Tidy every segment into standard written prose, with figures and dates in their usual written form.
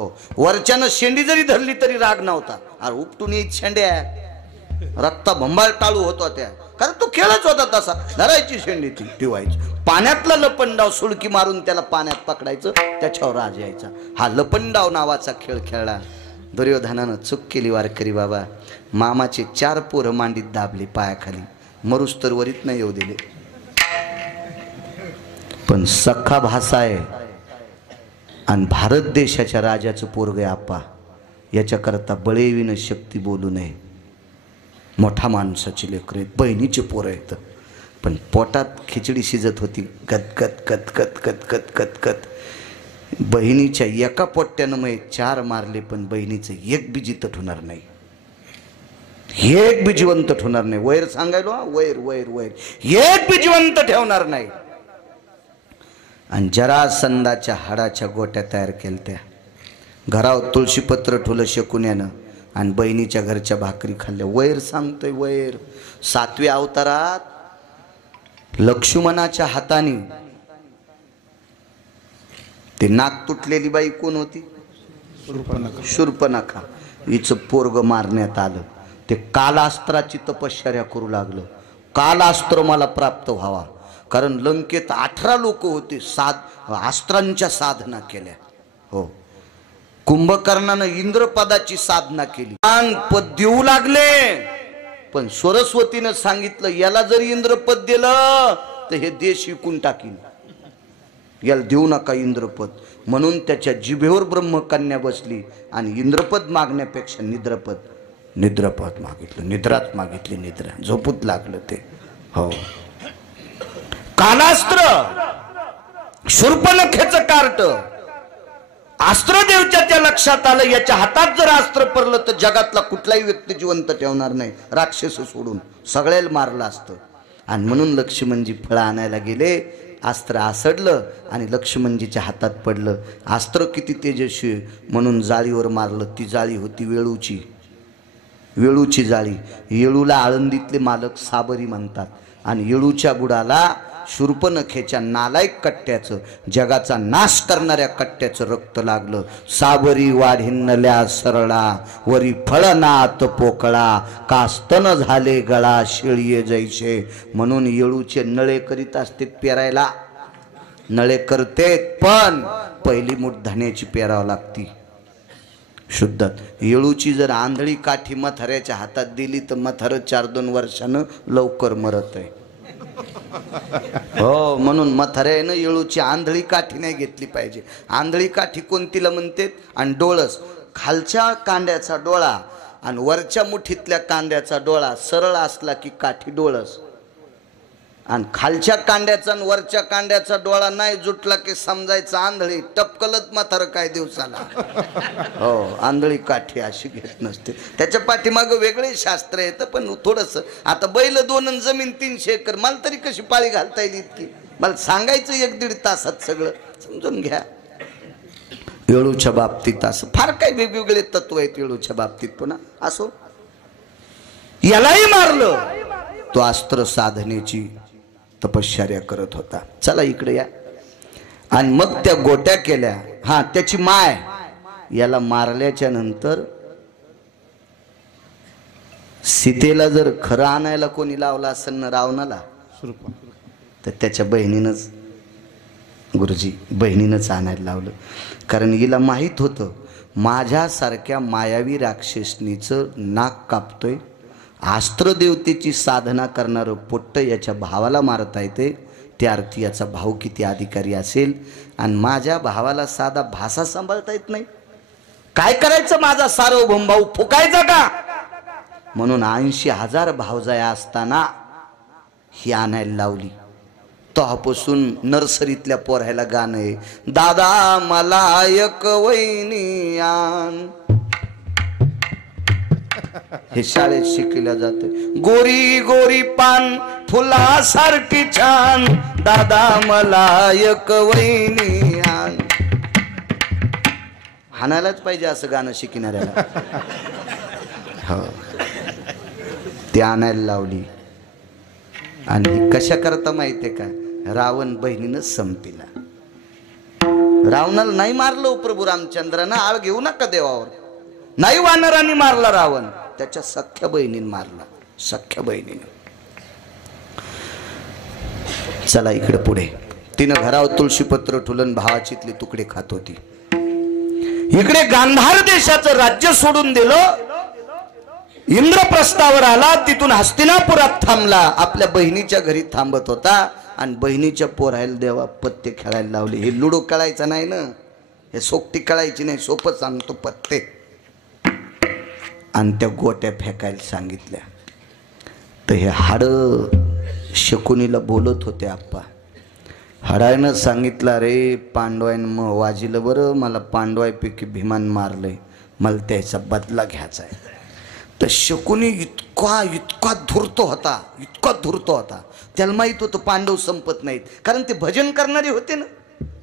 हो, वरच्यानं शेंडी जरी धरली तरी राग नव्हता. अरे उपटून येत शेंड्या, रक्ता भंबाळ टाळू होतो त्या, कारण तो खेळच होता तसा. धरायची शेंडी ती ठेवायची, पाण्यातला लपंडाव सुळकी मारून त्याला पाण्यात पकडायचं, त्याच्यावर राज यायचा. हा लपंडाव नावाचा खेळ खेळला. दुर्योधनानं चूक केली वारकरी बाबा. मामाचे 4 पोरं मांडीत दाबले पायाखाली, मरुस्तर वरीत नाही येऊ दिले. पण सख्खा भासा आहे आणि भारत देशाच्या राजाचं पोरग आप्पा, याच्याकरता बळेविन शक्ती बोलू नये. मोठा माणसाची लेकर आहेत, बहिणीचे पोरं आहेत, पण पोटात खिचडी शिजत होती. गदगद कतकत कतकत कतकत. बहिणीच्या एका पोट्यानं मग 4 मारले, पण बहिणीचं एक बी जितत होणार नाही, एक बी जिवंत ठेवणार नाही. वैर सांगायलो, वैर वैर वैर, एक बी जिवंत ठेवणार नाही. आणि जरासंधाच्या हाडाच्या गोट्या तयार केलत्या. घरावर तुळशीपत्र ठुलं शकुन्यानं आणि बहिणीच्या घरच्या भाकरी खाल्ल्या. वैर सांगतोय वैर. 7व्या अवतारात लक्ष्मणाच्या हाताने ते नाक तुटलेली बाई कोण होती? शूर्पणखा. हिचं पोरग मारण्यात आलं. ते कालास्त्राची तपश्चर्या करू लागलं. कालास्त्र मला प्राप्त व्हावा, कारण लंकेत 18 लोक होते, अस्त्रांच्या साधना केल्या. हो, कुंभकर्णानं इंद्रपदाची साधना केली, पद देऊ लागले. पण सरस्वतीनं सांगितलं, याला जर इंद्रपद दिलं तर हे देश विकून टाकीन, याला देऊ नका इंद्रपद. म्हणून त्याच्या जिभेवर ब्रह्मकन्या बसली आणि इंद्रपद मागण्यापेक्षा निद्रपद मागितलं. निद्रात मागितली, निद्रा झोपूत लागलं ते. हो, कालास्त्र, शूर्पणखेचं कार्ट, अस्त्रदेवच्या त्या लक्षात आलं, याच्या हातात जर अस्त्र पडलं तर जगातला कुठलाही व्यक्ती जिवंत ठेवणार नाही, राक्षस सोडून सगळ्याला मारलं असतं. आणि म्हणून लक्ष्मणजी फळं आणायला गेले. अस्त्र आसडलं आणि लक्ष्मणजीच्या हातात पडलं. अस्त्र किती तेजस्वी, म्हणून जाळीवर मारलं. ती जाळी होती वेळूची जाळी. येळूला आळंदीतले मालक साबरी म्हणतात आणि येळूच्या बुडाला शूर्पणखेच्या नालायक कट्ट्याचं, जगाचा नाश करणाऱ्या कट्ट्याचं रक्त लागलं. साबरी वाढिन्नल्या सरळा, वरी फळनात पोकळा, कास्तन झाले गळा शिळिये जैसे. म्हणून येळूचे नळे करीत असते पेरायला, नळे करतेत, पण पहिली मूठ धान्याची पेरावं लागती शुद्धात. येळूची जर आंधळी काठी मथाऱ्याच्या हातात दिली तर मथार 4-2 वर्षानं लवकर मरत आहे. हो, म्हणून मथाऱ्यानं येळूची आंधळी काठी नाही घेतली पाहिजे. आंधळी काठी कोणतीला म्हणते? आणि डोळस, खालच्या कांड्याचा डोळा आणि वरच्या मुठीतल्या कांद्याचा डोळा सरळ असला की काठी डोळस, आणि खालच्या कांड्याचा आणि वरच्या कांड्याचा डोळा नाही जुटला की समजायचं आंधळी. टपकलत म्हातारं काय दिवसाला. हो, आंधळी काठी अशी घेत नसते. त्याच्या पाठीमागं वेगळे शास्त्र येतं. पण थोडंसं आता बैल 2 आणि जमीन 300 एकर, मला तरी कशी पाळी घालता येईल इतकी? मला सांगायचं 1-1.5 तासात सगळं समजून घ्या. येळूच्या बाबतीत असं फार काही वेगवेगळे तत्व आहेत येळूच्या बाबतीत. पुन्हा असो, यालाही मारलं. तो अस्त्र साधनेची तपश्चर्या करत होता. चला इकडे या. आणि मग त्या गोट्या केल्या. हा, त्याची माय. याला मारल्याच्या नंतर सीतेला जर खरं आणायला कोणी लावला असेल ना रावणाला, तर त्याच्या बहिणीनंच, गुरुजी बहिणीनंच आणायला लावलं. कारण हिला माहीत होतं माझ्यासारख्या मायावी राक्षसनीचं नाक कापतोय, अस्त्रदेवतेची साधना करणारं पोट्ट याच्या भावाला मारता येते, त्या अर्थी याचा भाऊ किती अधिकारी असेल. आणि माझ्या भावाला साधा भाषा सांभाळता येत नाही, काय करायचं? माझा सार्वभौम भाऊ फुकायचा का? म्हणून 80,000 भावजाया असताना ही आणायला लावली. तेव्हापासून नर्सरीतल्या पोरायला गाणं आहे, दादा मला एक वहिनी आण. हे शाळेत शिकल्या जाते. गोरी गोरी पान फुलासारखी छान, दादा मला एक वहिनी आण. हाणायलाच पाहिजे असं गाणं शिकणाऱ्याला. हो, ते आणायला लावली. आणि कशा करता माहितीये का? रावण बहिणीनं संपीला. रावणाला नाही मारलं प्रभू रामचंद्रानं, आळ घेऊ नका देवावर. नाही वानरांनी मारला रावण, त्याच्या सख्या बहिणीने मारला, सख्या बहिणीने. चला इकडे पुढे. तिनं घरावर तुळशीपत्र ठुलन भावाचीतले तुकडे खात होती. इकडे गांधार देशाचं राज्य सोडून दिलं, इंद्रप्रस्थावर आला, तिथून हस्तिनापुरात थांबला. आपल्या बहिणीच्या घरी थांबत होता आणि बहिणीच्या पोरायला देवा पत्ते खेळायला लावले. हे लुडो खेळायचा नाही ना, हे सोपटी खेळायची नाही, सोपं सांगतो पत्ते. आणि त्या गोट्या फेकायला सांगितल्या. तर हे हाड शकुनीला बोलत होते. आप्पा हाडायनं सांगितलं, रे पांडवायनं मग वाजिलं बरं, मला पांडवायपैकी भीमान मारलंय, मला त्याचा बदला घ्यायचा आहे. तर शकुनी इतका इतका धूर्त होता, इतका धूर्त होता. त्याला माहीत होतं पांडव संपत नाहीत, कारण ते भजन करणारे होते ना.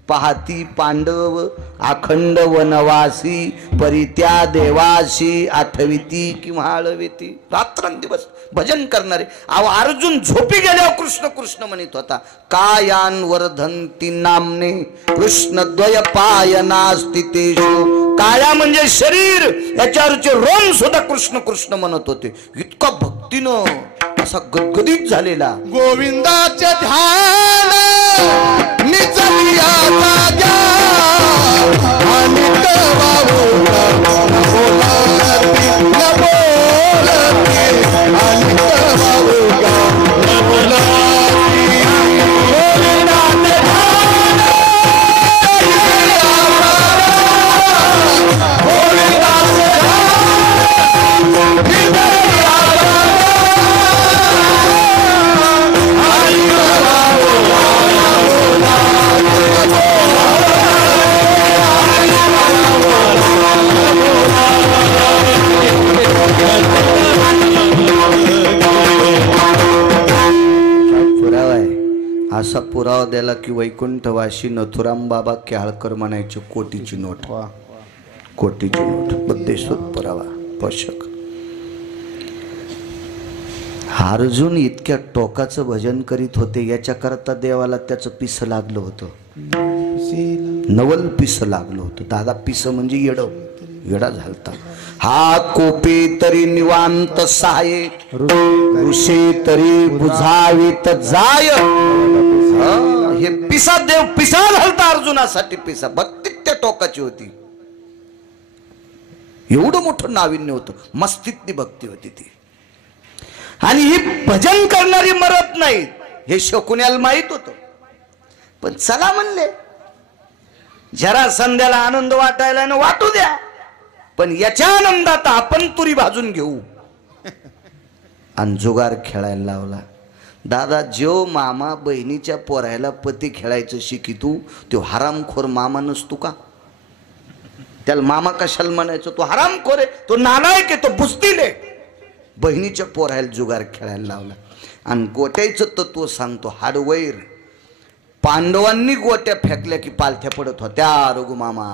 पाहती पांडव अखंड वनवासी, परित्या देवाशी, आठविती किंवा आळविती. रात्रंदिवस भजन करणारे. अर्जुन झोपी गेल्यावर कृष्ण कृष्ण म्हणत होता. कायान वर्धंती नामने कृष्णद्वय पायना स्थितेषु. काया म्हणजे शरीर, याच्यावरचे रोम सुद्धा कृष्ण कृष्ण म्हणत होते. इतका भक्तीनं असा गदगदित झालेला. गोविंदाचे ध्यान निचलिया जाग्या आणि तवाऊ न बोलती न बोलती आणि तवाऊ न बोलती. गोविंदाचे ध्यान गोविंदाचे असा पुरावा द्याला की वैकुंठवाशी नथुराम बाबा केळकर म्हणायचे. कोटीची नोट, कोटीची नोट, बद्देश्वर पुरावा पोषक. अर्जुन इतक्या टोकाचं भजन करीत होते, याच्याकरता देवाला त्याचं पिस लागलं होतं. नवल पिस लागलं होतं. दादा पिस म्हणजे येडा झालता. हा कोपे तरी निवांत साये, ऋषे तरी बुझावीत जाय. हे पिसा देव पिसा घालता अर्जुनासाठी. पिसा भक्ती त्या टोकाची होती. एवढं मोठं नाविन्य होतं, मस्तीतली भक्ती होती ती. आणि ही भजन करणारी मरत नाहीत हे शकुन्याला माहित होतं. पण चला म्हणले, जरा संध्याला आनंद वाटायला ना वाटू द्या, पण याच्या आनंदात आपण तुरी भाजून घेऊ. आणि जुगार खेळायला लावला. दादा जो मामा बहिणीच्या पोरायला पती खेळायचं शिकितू, तो हरामखोर मामा नसतो का? त्याला मामा कशाला म्हणायचं? तो हरामखोर आहे, तो नालायक आहे, तो बुस्तील आहे. बहिणीच्या पोरायला जुगार खेळायला लावला. आणि गोट्याचं तत्व सांगतो. हाडवैर पांडवांनी गोट्या फेकल्या की पालथ्या पडत होत्या. रघु मामा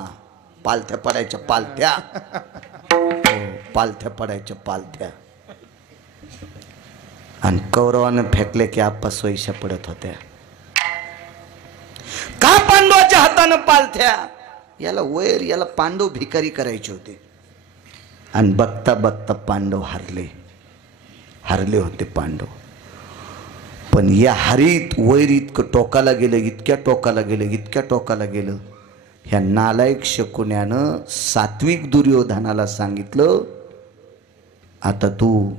पालथ्या पडायच्या, पालथ्या, पालथ्या पडायच्या, पालथ्या. आणि कौरवानं फेकले की आप्पा सोयीशा पडत होत्या. का पांडवाच्या हातानं पालथ्या? याला वैर, याला पांडव भिकारी करायचे होते. आणि बघता बघता पांडव हरले होते पांडव. पण या हरीत वैर इतकं टोकाला गेलं, इतक्या टोकाला गेलं, इतक्या टोकाला गेलं. ह्या नालायक शकुन्यानं सात्विक दुर्योधनाला सांगितलं, आता तू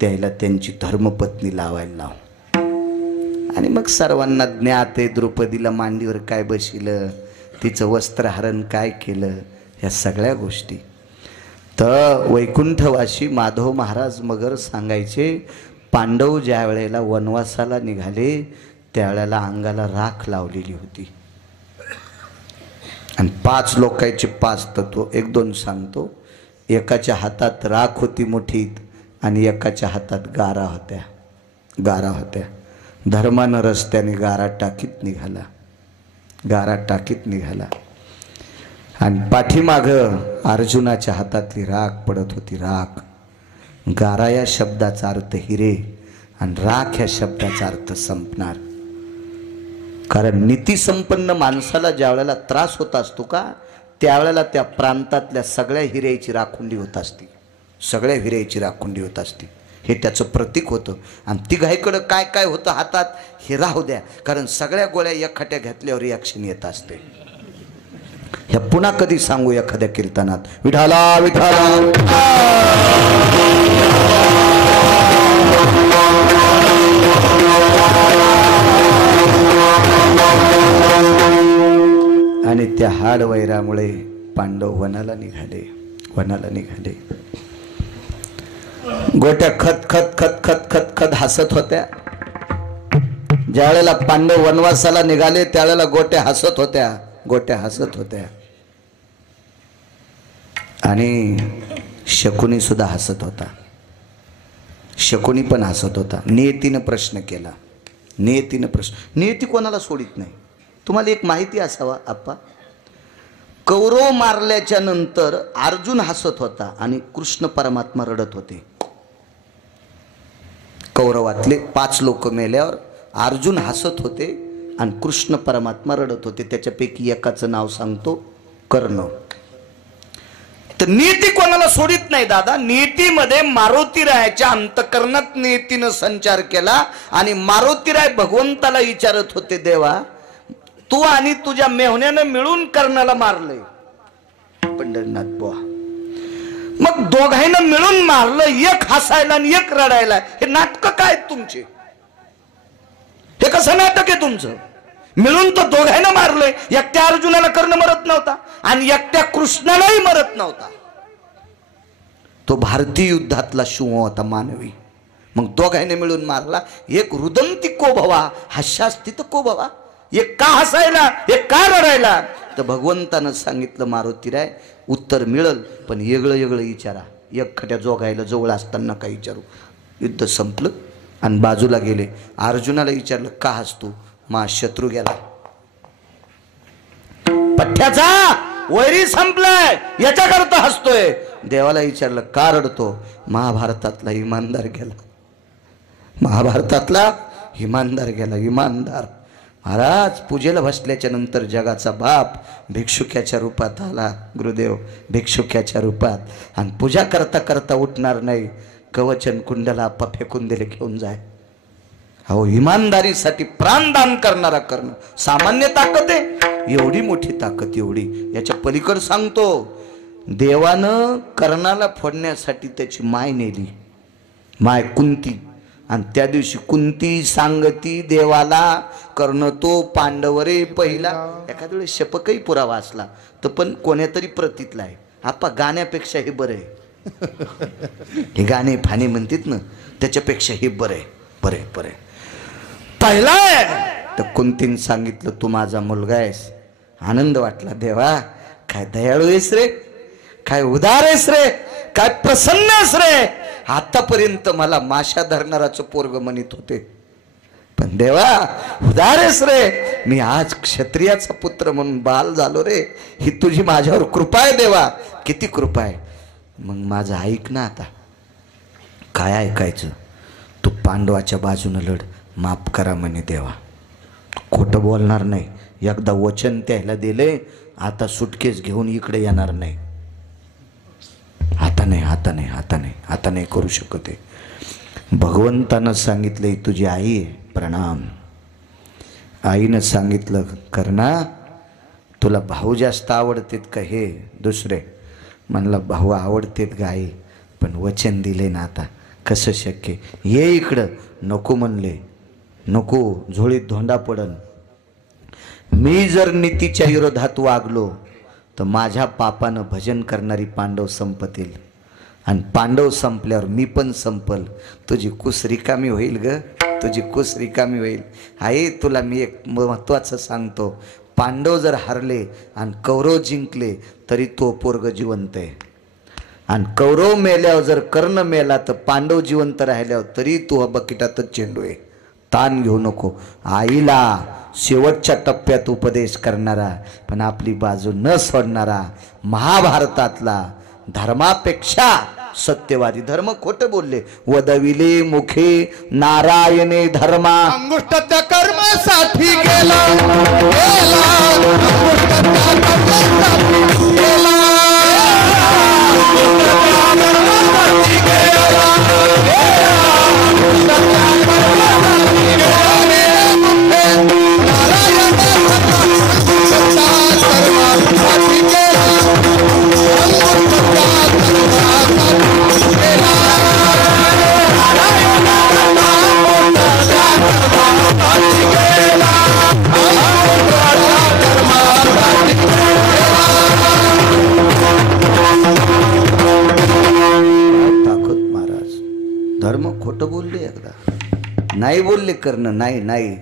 त्याला त्यांची धर्मपत्नी लावायला लाव. आणि मग सर्वांना ज्ञात आहे द्रौपदीला मांडीवर काय बशिलं, तिचं वस्त्रहरण काय केलं, ह्या सगळ्या गोष्टी. तर वैकुंठवासी माधव महाराज मगर सांगायचे, पांडव ज्या वेळेला वनवासाला निघाले त्यावेळेला अंगाला राख लावलेली होती. आणि 5 लोकांचे 5 तत्व 1-2 सांगतो. एकाच्या हातात राख होती मुठीत आणि एकाच्या हातात गारा होत्या. धर्मानं रस्त्याने गारा टाकीत निघाला. आणि पाठीमागं अर्जुनाच्या हातातली राख पडत होती. राख, गारा या शब्दाचा अर्थ हिरे आणि राख या शब्दाचा अर्थ संपणार. कारण नीतिसंपन्न माणसाला ज्या वेळेला त्रास होत असतो का त्यावेळेला त्या प्रांतातल्या सगळ्या हिऱ्याची राखुंडी होत असते, सगळ्या हिऱ्याची राखुंडी होत असते. हे त्याचं प्रतीक होतं. आणि तिघाईकडं काय काय होतं हातात हे राहू द्या, कारण सगळ्या गोळ्या एकखट्या घेतल्यावर रिॲक्शन येत असते. ह्या पुन्हा कधी सांगू एखाद्या कीर्तनात, विठाला विठाला आणि त्या हाड वैरामुळे पांडव वनाला निघाले, वनाला निघाले. गोट्या खत खत खत खत खत खत हसत होत्या. ज्या वेळेला पांडव वनवासाला निघाले त्यावेळेला गोट्या हसत होत्या, गोट्या हसत होत्या. आणि शकुनी सुद्धा हसत होता, शकुनी पण हसत होता. नियतीनं प्रश्न केला, नियतीनं प्रश्न. नियती कोणाला सोडित नाही. तुम्हाला एक माहिती असावा आप्पा, कौरव मारल्याच्या नंतर अर्जुन हसत होता आणि कृष्ण परमात्मा रडत होते. कौरवातले 5 लोक मेल्यावर अर्जुन हसत होते आणि कृष्ण परमात्मा रडत होते. त्याच्यापैकी एकाचं नाव सांगतो, कर्ण. तर नियती कोणाला सोडित नाही दादा. नियतीमध्ये मारुतीरायाच्या अंतकरणात नियतीनं संचार केला आणि मारुतीराय भगवंताला विचारत होते, देवा तू आणि तुझ्या मेहुण्यानं मिळून कर्णाला मारलंय. पंढरनाथ बुवा, मग दोघांना मिळून मारलं, एक हसायला आणि एक रडायला. हे नाटक काय तुमचे? हे कसं नाटक आहे तुमचं? मिळून तर दोघांना मारलंय. एकट्या अर्जुनाला कर्ण मरत नव्हता आणि एकट्या कृष्णालाही मरत नव्हता. तो भारतीय युद्धातला शिव होता, मानवी. मग दोघांना मिळून मारला. एक रुदंती को भवा, हास्यास्थित को भवा. एक का हसायला, एक का रडायला? तर भगवंतानं सांगितलं, मारुतीराय उत्तर मिळल पण वेगळं वेगळं विचारा. एकखट्या जोगायला जवळ असताना काही विचारू. युद्ध संपलं आणि बाजूला गेले. अर्जुनाला विचारलं, का हसतो? मा शत्रू गेला, पठ्याचा वैरी संपलाय याच्याकरता हसतोय. देवाला विचारलं, का रडतो? महाभारतातला इमानदार गेला, महाभारतातला इमानदार गेला. इमानदार महाराज पूजेला बसल्याच्या नंतर जगाचा बाप भिक्षुक्याच्या रूपात आला. गुरुदेव भिक्षुक्याच्या रूपात, आणि पूजा करता करता उठणार नाही. कवचन कुंडला आप्पा फेकून दिले, घेऊन जाय. अहो, इमानदारीसाठी प्राणदान करणारा कर्ण सामान्य ताकद आहे? एवढी मोठी ताकद, एवढी. याच्या पलीकड सांगतो, देवानं कर्णाला फोडण्यासाठी त्याची माय नेली, माय कुंती. आणि त्या दिवशी कुंती सांगती देवाला, कर्ण तो पांडवरे पहिला. एखाद्या वेळेस शपकही पुरावा असला तर पण कोण्यातरी प्रतीतला आहे. आप्पा गाण्यापेक्षा हे बरं आहे. हे गाणे फाणे म्हणतात ना, त्याच्यापेक्षा हे बरं आहे, बरं आहे, बरं आहे. पहिला आहे तर कुंतीन सांगितलं, तू माझा मुलगा आहेस. आनंद वाटला. देवा काय दयाळू आहेस रे, काय उदार आहेस रे, काय प्रसन्न आहेस रे. आतापर्यंत मला माशा धरणाराचं पोरग म्हणत होते, पण देवा उदार आहेस रे. मी आज क्षत्रियाचा पुत्र म्हणून बाल झालो रे. ही तुझी माझ्यावर कृपा आहे देवा, किती कृपा आहे. मग माझं ऐक ना आता. काय ऐकायचं? तू पांडवाच्या बाजूनं लढ, माफ करा म्हणे देवा. खोटं बोलणार नाही. एकदा वचन त्याला दिले, आता सुटकेस घेऊन इकडे येणार नाही. आता नाही, आता नाही, आता नाही, आता नाही करू शकत आहे. भगवंतानं सांगितलं, तुझी आई आहे, प्रणाम. आईनं सांगितलं, कर्णा तुला भाऊ जास्त आवडतेत का हे दुसरे? म्हणला, भाऊ आवडतेत गाई, पण वचन दिले ना, आता कसं शक्य? ये इकडं. नको म्हणले, नको, झोळीत धोंडा पडन. मी जर नीतीच्या विरोधात वागलो तर माझ्या पापानं भजन करणारी पांडव संपतील, आणि पांडव संपल्यावर मी पण संपल. तुझी कुस रिकामी होईल ग, तुझी कुस रिकामी होईल. आई तुला मी एक महत्त्वाचं सांगतो, पांडव जर हारले आणि कौरव जिंकले तरी तो पोरग जिवंत आहे, आणि कौरव मेल्यावर जर कर्ण मेला तर पांडव जिवंत राहिल्यावर तरी तो बकिटातच चेंडू आहे. ताण घेऊ नको. आईला शेवटच्या टप्प्यात उपदेश करणारा पण आपली बाजू न सोडणारा, महाभारतातला धर्मापेक्षा सत्यवादी. धर्म खोट बोलले. वदविले मुखे नारायणे धर्मा. अंगुष्ठ त्या कर्मासाठी गेला अंगुष्ठ त्या कर्मासाठी गेला. धर्म खोट बोलले एकदा, नाही बोलले करणं नाही नाही.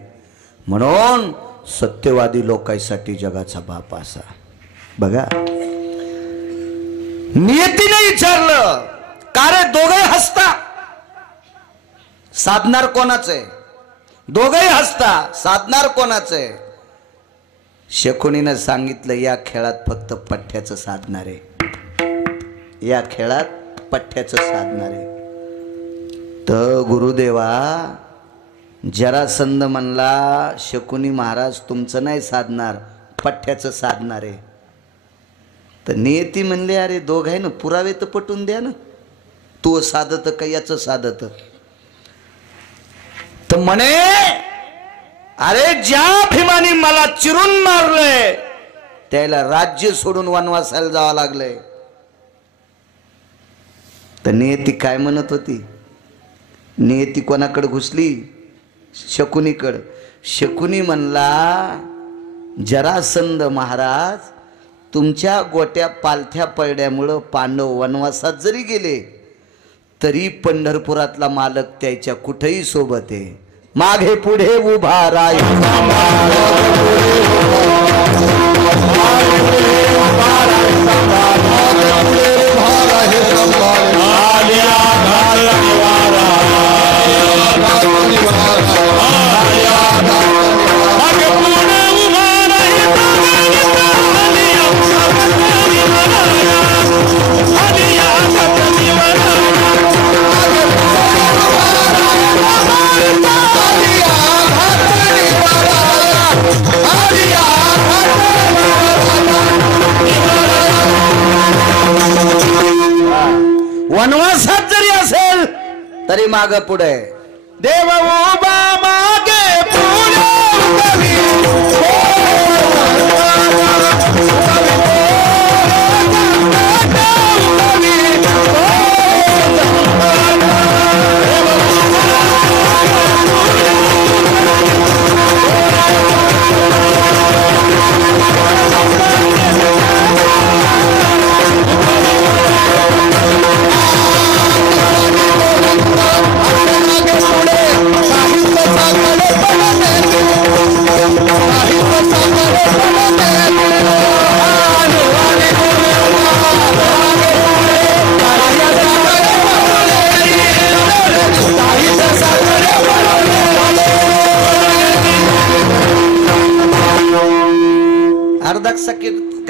म्हणून सत्यवादी लोकांसाठी जगाचा बाप असा. बघा नियतीने विचारलं का रे दोघे हसता साधणार कोणाचं आहे. दोघे हसता साधणार कोणाचं आहे. शकुनीनं सांगितलं या खेळात फक्त पठ्ठ्याचं साधणार आहे. या खेळात पठ्ठ्याचं साधणार आहे. तर गुरुदेवा जरासंध म्हणला शकुनी महाराज तुमचं नाही साधणार पठ्ठ्याचं साधणार आहे. तर नियती म्हणले अरे दोघाय ना पुरावे तर पटून द्या ना. तू साधत का याचं साधत. तर म्हणे अरे ज्या भीमानी मला चिरून मारलंय त्याला राज्य सोडून वनवासाला जावं लागलंय. तर नियती काय म्हणत होती. नियती कोणाकडे घुसली. शकुनीकडे. शकुनी म्हणला जरासंध महाराज तुमच्या गोट्या पालथ्या पडल्यामुळं पांडव वनवासात जरी गेले तरी पंढरपुरातला मालक त्याच्या कुठेही सोबत आहे. मागे पुढे उभा वनवासात जरी असेल तरी माग पुढे देव उभा मागे पुढे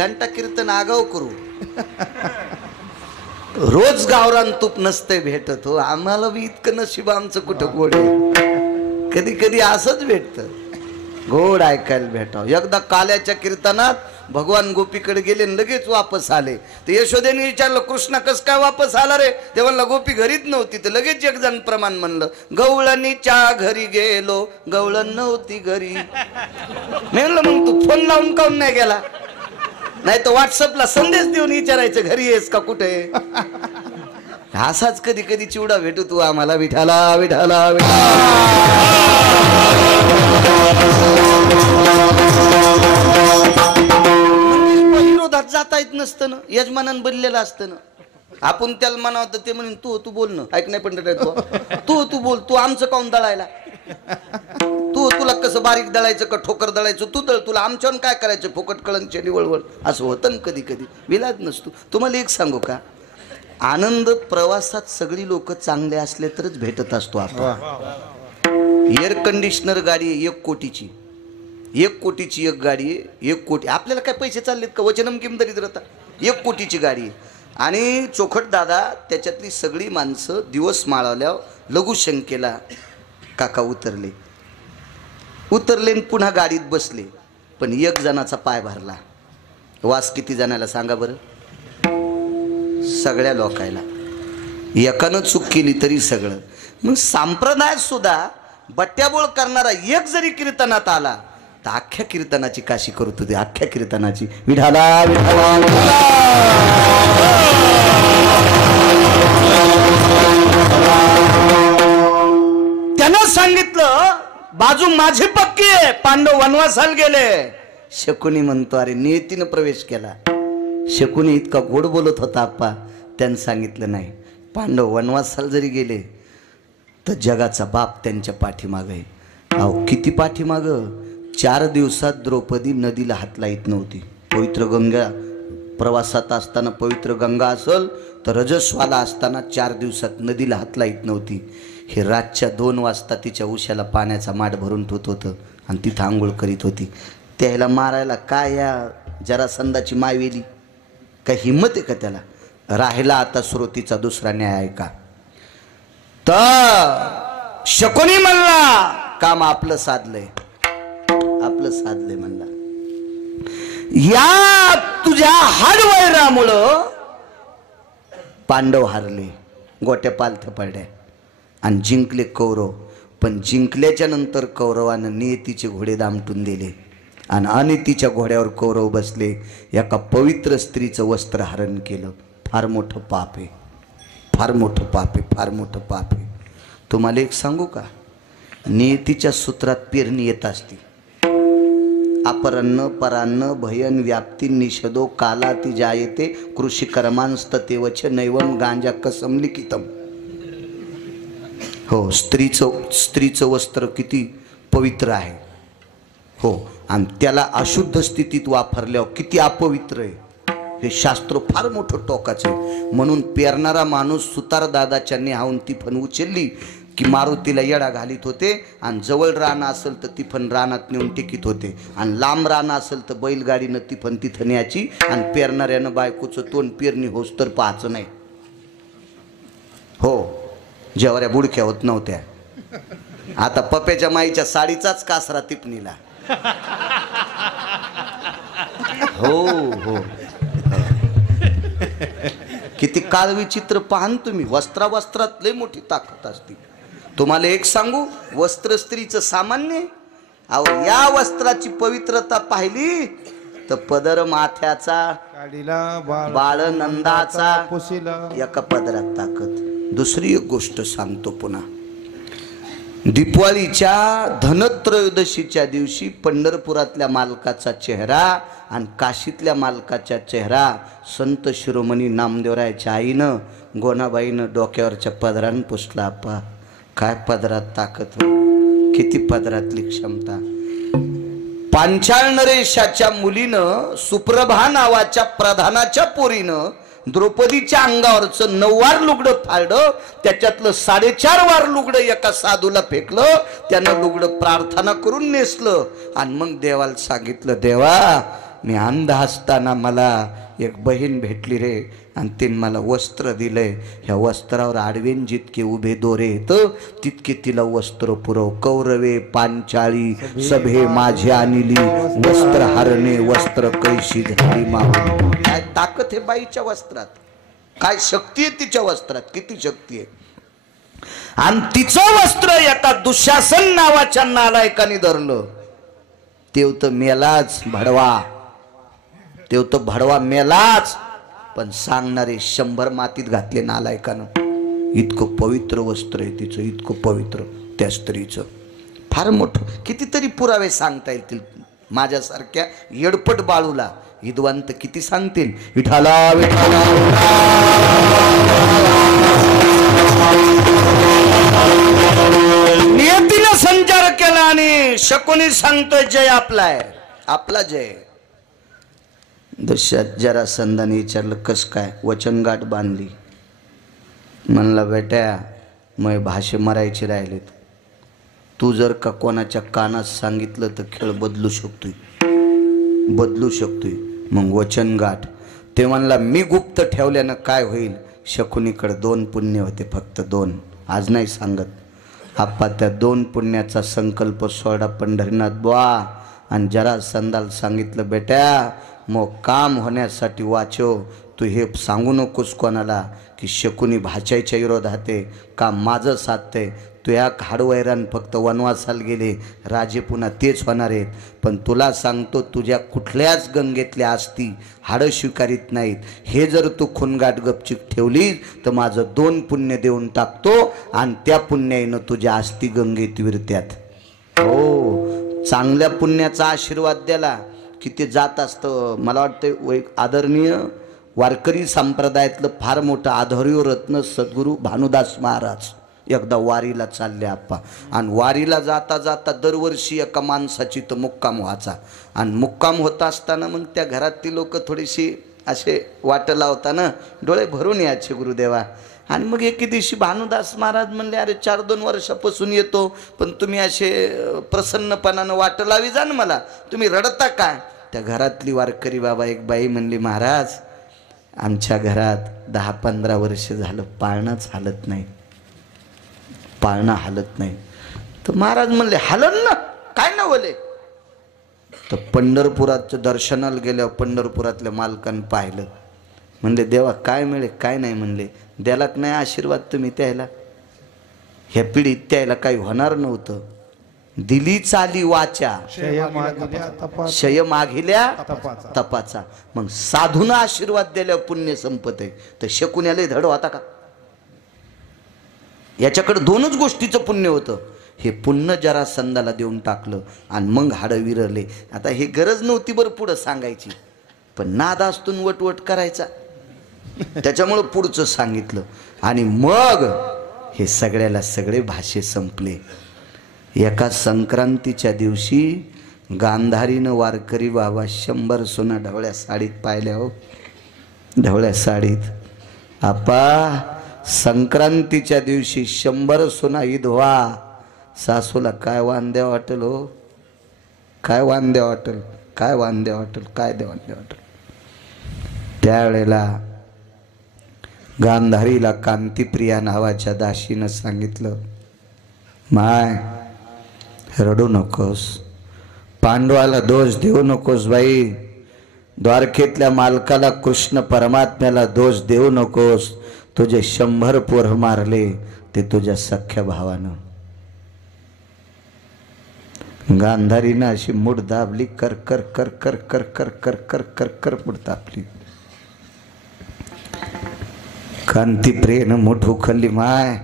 घंटा कीर्तन आगाव करू. रोज गावरान तूप नसते भेटत हो. आम्हाला बी इतकं नशीब आमचं कुठं गोड आहे. कधी कधी असंच भेटतं गोड ऐकायला भेटाव. एकदा काल्याच्या कीर्तनात भगवान गोपीकडे गेले लगेच वापस आले. तर यशोदेने विचारलं कृष्णा कस काय वापस आला रे. ते म्हणलं गोपी घरीच नव्हती. तर लगेच एक जण प्रमाण म्हणलं गवळणीच्या घरी गेलो गवळण नव्हती घरी. म्हणलं मग तू फोन लावून काऊन नाही गेला. नाही तर व्हॉट्सअपला संदेश देऊन विचारायचं घरी येस का कुठे. असाच कधी कधी चिवडा भेटू तू आम्हाला विठाला विठाला विरोधात जाता येत नसतं ना. यजमानानं बनलेलं असतं ना. आपण त्याला म्हणावं ते म्हणून तू बोल ना. ऐक नाही पण तू बोल. तू आमचं काऊन दळायला. तुला कसं बारीक दळायचं का ठोकर दळायचं तू दळ. तुला आमच्यावर काय करायचं फुकट कळंच्या निवळवळ असं होतं कधी कधी. विलाज नसतो. तुम्हाला एक सांगू का आनंद प्रवासात सगळी लोक चांगले असले तरच भेटत असतो आपण. एअर कंडिशनर गाडी आहे 1 कोटीची. 1 कोटीची एक गाडी आहे. 1 कोटी आपल्याला काय पैसे चाललेत का वचनम किमतरीत राहता. 1 कोटीची गाडी आहे आणि चोखट दादा त्याच्यातली सगळी माणसं दिवस माळवल्यावर लघुशंकेला काका उतरले आणि पुन्हा गाडीत बसले. पण एक जणाचा पाय भरला. वास किती जणाला सांगा बरं? सगळ्या लोकायला. एकानं चूक केली तरी सगळं. मग संप्रदायात सुद्धा बट्ट्याबोळ करणारा एक जरी कीर्तनात आला तर अख्ख्या कीर्तनाची काशी करत होते. अख्ख्या कीर्तनाची विठाला विठाला विठाला. त्यानं सांगितलं बाजू माझी पक्की आहे. पांडव वनवासाला गेले. शकुनी म्हणतो अरे नियतीनं प्रवेश केला. शकुनी इतका गोड बोलत होता आप्पा. त्यानं सांगितलं नाही, पांडव वनवासाला जरी गेले तर जगाचा बाप त्यांच्या पाठीमागं आहे. अहो किती पाठीमागं? 4 दिवसात द्रौपदी नदीला हात लाईत नव्हती. पवित्र गंगा प्रवासात असताना पवित्र गंगा असल तर रजस्वाला असताना 4 दिवसात नदीला हात लाईत नव्हती. हे रातच्या 2 वाजता तिच्या उशाला पाण्याचा माठ भरून ठेवत होतं आणि तिथं आंघोळ करीत होती. त्याला मारायला काय या जरासंधाची मायवेली? काय हिंमत आहे का त्याला? राहिला आता श्रोतीचा दुसरा न्याय आहे का? तर शकुनी म्हणला काम आपलं साधलंय, आपलं साधलंय म्हणला. या तुझ्या हाडवैरामुळं पांडव हारले, गोट्या पालथ्या पडल्या आणि जिंकले कौरव. पण जिंकल्याच्या नंतर कौरवानं नियतीचे घोडे दामटून दिले आणि अनितीच्या घोड्यावर कौरव बसले. एका पवित्र स्त्रीचं वस्त्र हरण केलं. फार मोठं पाप आहे, फार मोठं पाप आहे, फार मोठं पाप आहे. तुम्हाला एक सांगू का? नियतीच्या सूत्रात पेरणी येत असते. अपरन्न परान्न भयन व्याप्ती निषदो काला ती जायते कृषी कर्मांस्ततेवच नैवम गांजा कसम लिखितम. हो, स्त्रीचं वस्त्र किती पवित्र आहे. हो, आणि त्याला अशुद्ध स्थितीत वापरल्यावर किती अपवित्र आहे. हे शास्त्र फार मोठं टोकाचं आहे. म्हणून पेरणारा माणूस सुतार दादाच्या नेहावून ती फण उचलली की मारुतीला येडा घालीत होते आणि जवळ रान असेल तर ती फण रानात नेऊन टेकीत होते आणि लांब रान असेल तर बैलगाडीनं ती फण तिथं न्यायची आणि पेरणाऱ्यानं बायकोचं तोंड पेरणी होस तर पाहायचं नाही. हो, जेवऱ्या बुडक्या होत नव्हत्या. आता पप्याच्या माईच्या साडीचाच कासरा टिपणीला. हो हो, किती काळविचित्र पाहन तुम्ही. वस्त्रात लय मोठी ताकद असते. तुम्हाला एक सांगू, वस्त्र स्त्रीचं सामान्य. अहो या वस्त्राची पवित्रता पाहिली तर पदर माथ्याचा बाळ नंदाचा एका पदरात ताकद. दुसरी एक गोष्ट सांगतो पुन्हा. दिवाळीच्या धनत्रयोदशीच्या दिवशी पंढरपुरातल्या मालकाचा चेहरा आणि काशीतल्या मालकाचा चेहरा संत शिरोमणी नामदेवरायाच्या आईनं गोनाबाईनं डोक्यावरच्या पदरानं पुसला. आप्पा काय पदरात ताकद, किती पदरातली क्षमता. पांचाळ नरेशाच्या मुलीनं सुप्रभा नावाच्या प्रधानाच्या पोरीनं द्रौपदीच्या अंगावरचं 9 वार लुगडं फाडलं. त्याच्यातलं 4.5 वार लुगडं एका साधूला फेकलं. त्यानं लुगडं प्रार्थना करून नेसलं आणि मग देवाला सांगितलं, देवा मी अंध असताना मला एक बहीण भेटली रे आणि तिने मला वस्त्र दिलंय. ह्या वस्त्रावर आडवेन जितके उभे दोरे येत तितके तिला वस्त्र पुरव. कौरवे पांचाळी सभे माझी आणली वस्त्र हरणे वस्त्र कैशी झाली मावली. काय ताकद आहे बाईच्या वस्त्रात, काय शक्ती आहे तिच्या वस्त्रात, किती शक्ती आहे. आणि तिचं वस्त्र एका दुःशासन नावाच्या नालायकाने धरलं. तेव तर मेलाच भडवा, तेव तर भडवा मेलाच. पण सांगणारे 100 मातीत घातले नालायकानं. इतकं पवित्र वस्त्र आहे तिचं, इतकं पवित्र त्या स्त्रीचं. फार मोठं. कितीतरी पुरावे सांगता येतील. माझ्यासारख्या येडपट बाळूला विद्वांत किती सांगतील. विठाला विठाला. नियतीनं संचार केला आणि शकुनी सांगतोय जय आपला आहे, आपला जय. दशात जरासंधाने विचारलं कस काय? वचनगाठ बांधली. म्हणला बेट्या मग भाषे मरायचे राहिलेत. तू जर का कोणाच्या कानात सांगितलं तर खेळ बदलू शकतोय, बदलू शकतोय. मग वचनगाठ. ते म्हणला मी गुप्त ठेवल्यानं काय होईल. शकुनीकडे 2 पुण्य होते, फक्त 2. आज नाही सांगत आप्पा. त्या 2 पुण्याचा संकल्प सोडा पंढरीनाथ बुवा. आणि जरासंधाला सांगितलं बेट्या मग काम होण्यासाठी वाचो. तू हे सांगू नकोस कोणाला की शकुनी भाच्याच्या विरोधात आहे, काम माझं साधतंय. तू या हाडवैरान फक्त वनवासाला गेले, राजे पुन्हा तेच होणार आहेत. पण तुला सांगतो तुझ्या कुठल्याच गंगेतल्या आस्ती हाडं स्वीकारित नाहीत. हे जर तू खुनगाट गपचिक ठेवली तर माझं 2 पुण्य देऊन टाकतो आणि त्या पुण्याईनं तुझ्या आस्ती गंगेत विरत्यात. हो, चांगल्या पुण्याचा आशीर्वाद द्याला की ते जात असतं. मला वाटतं आदरणीय वारकरी संप्रदायातलं फार मोठं आधार्य रत्न सद्गुरू भानुदास महाराज एकदा वारीला चालले आप्पा. आणि वारीला जाता जाता दरवर्षी एका माणसाची तर मुक्काम व्हायचा. आणि मुक्काम होता असताना मग त्या घरातली लोक थोडीशी असे वाट लावताना डोळे भरून यायचे गुरुदेवा. आणि मग एके दिवशी भानुदास महाराज म्हणले अरे 4-2 वर्षापासून येतो पण तुम्ही असे प्रसन्नपणानं वाट लावी जा ना मला, तुम्ही रडता काय. त्या घरातली वारकरी बाबा एक बाई म्हणली महाराज आमच्या घरात 10-15 वर्ष झालं पाळणाच हालत नाही, पाळणा हालत नाही. तर महाराज म्हणले हालन ना, काय ना बोले. तर पंढरपुराचं दर्शनाला गेल्यावर पंढरपुरातल्या मालकानं पाहिलं. म्हणले देवा काय मिळे काय नाही. म्हणले द्यालाच नाही आशीर्वाद तुम्ही त्याला, ह्या पिढीत त्याला काही होणार नव्हतं. दिली चाली वाचा शय मागिल्या तपाचा. मग साधून आशीर्वाद दिल्यावर पुण्य संपत आहे. तर शकुन्याला धड होता का. याच्याकडे 2च गोष्टीचं पुण्य होतं. हे पुण्य जरासंधाला देऊन टाकलं आणि मग हाडं विरले. आता हे गरज नव्हती बरं पुढं सांगायची, पण नादास्तून वटवट करायचा, त्याच्यामुळं पुढचं सांगितलं. आणि मग हे सगळ्याला सगळे भाषे संपले. एका संक्रांतीच्या दिवशी गांधारीनं वारकरी बाबा 100 सोना ढवळ्या साडीत पाहिल्या. हो, ढवळ्या साडीत आप्पा. संक्रांतीच्या दिवशी 100 सोना विधवा. सासूला काय वांद्या वाटेल हो, काय वांद्या वाटेल, काय वांद्या वाटेल, काय वांद्या वाटेल. त्यावेळेला गांधारीला कांतीप्रिया नावाच्या दासीनं सांगितलं माय रडू नकोस, पांडवाला दोष देऊ नकोस बाई, द्वारकेतल्या मालकाला कृष्ण परमात्म्याला दोष देऊ नकोस. तुझे 100 पोर मारले ते तुझ्या सख्या भावानं. गांधारीनं अशी मूठ दाबली, कर कर कर कर कर कर कर कर कर कर मूठ दाबली. कांतीप्रियेनं मूठ उखलली. माय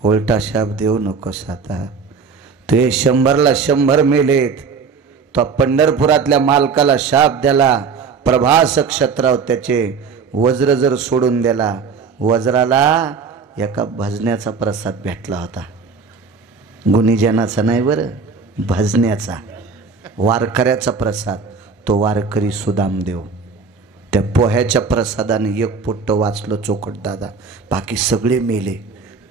उलटा शाप देऊ नकोस, आता ते 100ला 100 मेलेत. तो पंढरपुरातल्या मालकाला शाप द्याला. प्रभास क्षत्राव त्याचे वज्र जर सोडून द्याला, वज्राला एका भजण्याचा प्रसाद भेटला होता. गुणीजनाचा नाही बरं, भजण्याचा, वारकऱ्याचा प्रसाद. तो वारकरी सुदामदेव. त्या पोह्याच्या प्रसादाने 1 पोट्ट वाचलं चोखट दादा, बाकी सगळे मेले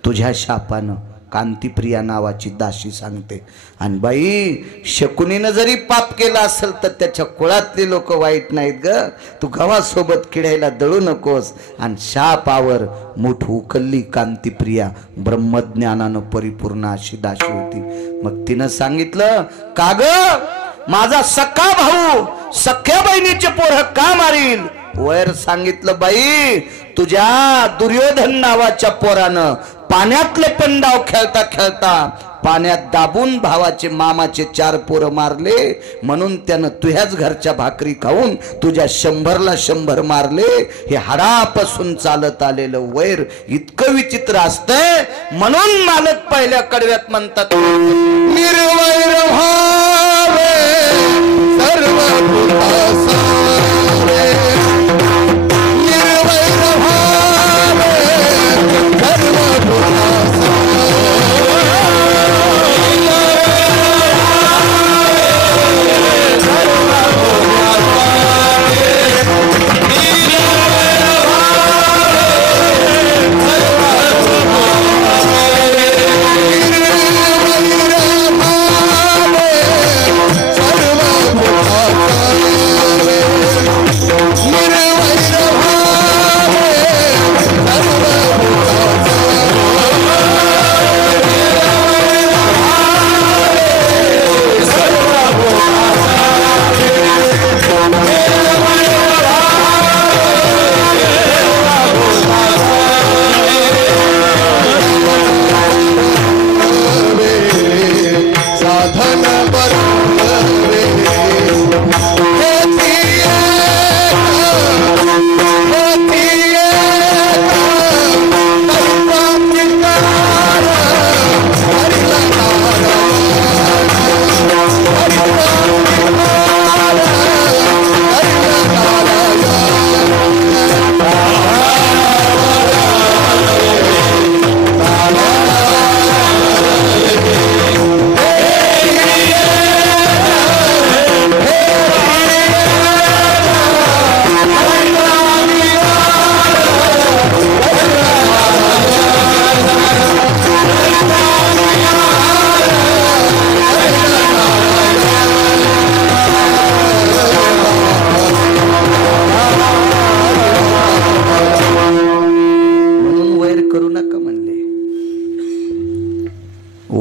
तुझ्या शापानं. कांतीप्रिया नावाची दासी सांगते. आणि बाई शकुनीनं जरी पाप केला असेल तर त्याच्या कुळातले लोक वाईट नाहीत ग. तू गव्हासोबत किडायला दळू नकोस. आणि शापावर मूठ उकलली कांतीप्रिया. ब्रह्मज्ञानानं परिपूर्ण अशी दासी होती. मग तिनं सांगितलं का ग माझा सख्खा भाऊ सख्या बहिणीचे पोरं का मारील. वैर सांगितलं बाई तुझ्या दुर्योधन नावाच्या पोरानं पाण्यातले पण डाव खेळता खेळता पाण्यात दाबून भावाचे मामाचे 4 पोरं मारले. म्हणून त्यानं तुझ्याच घरच्या भाकरी खाऊन तुझ्या 100ला 100 मारले. हे हाडापासून चालत आलेलं वैर इतकं विचित्र असतंय. म्हणून मालक पहिल्या कडव्यात म्हणतात निर्वैर भावे सर्व भूतासारे, निर्वैर भावे सर्व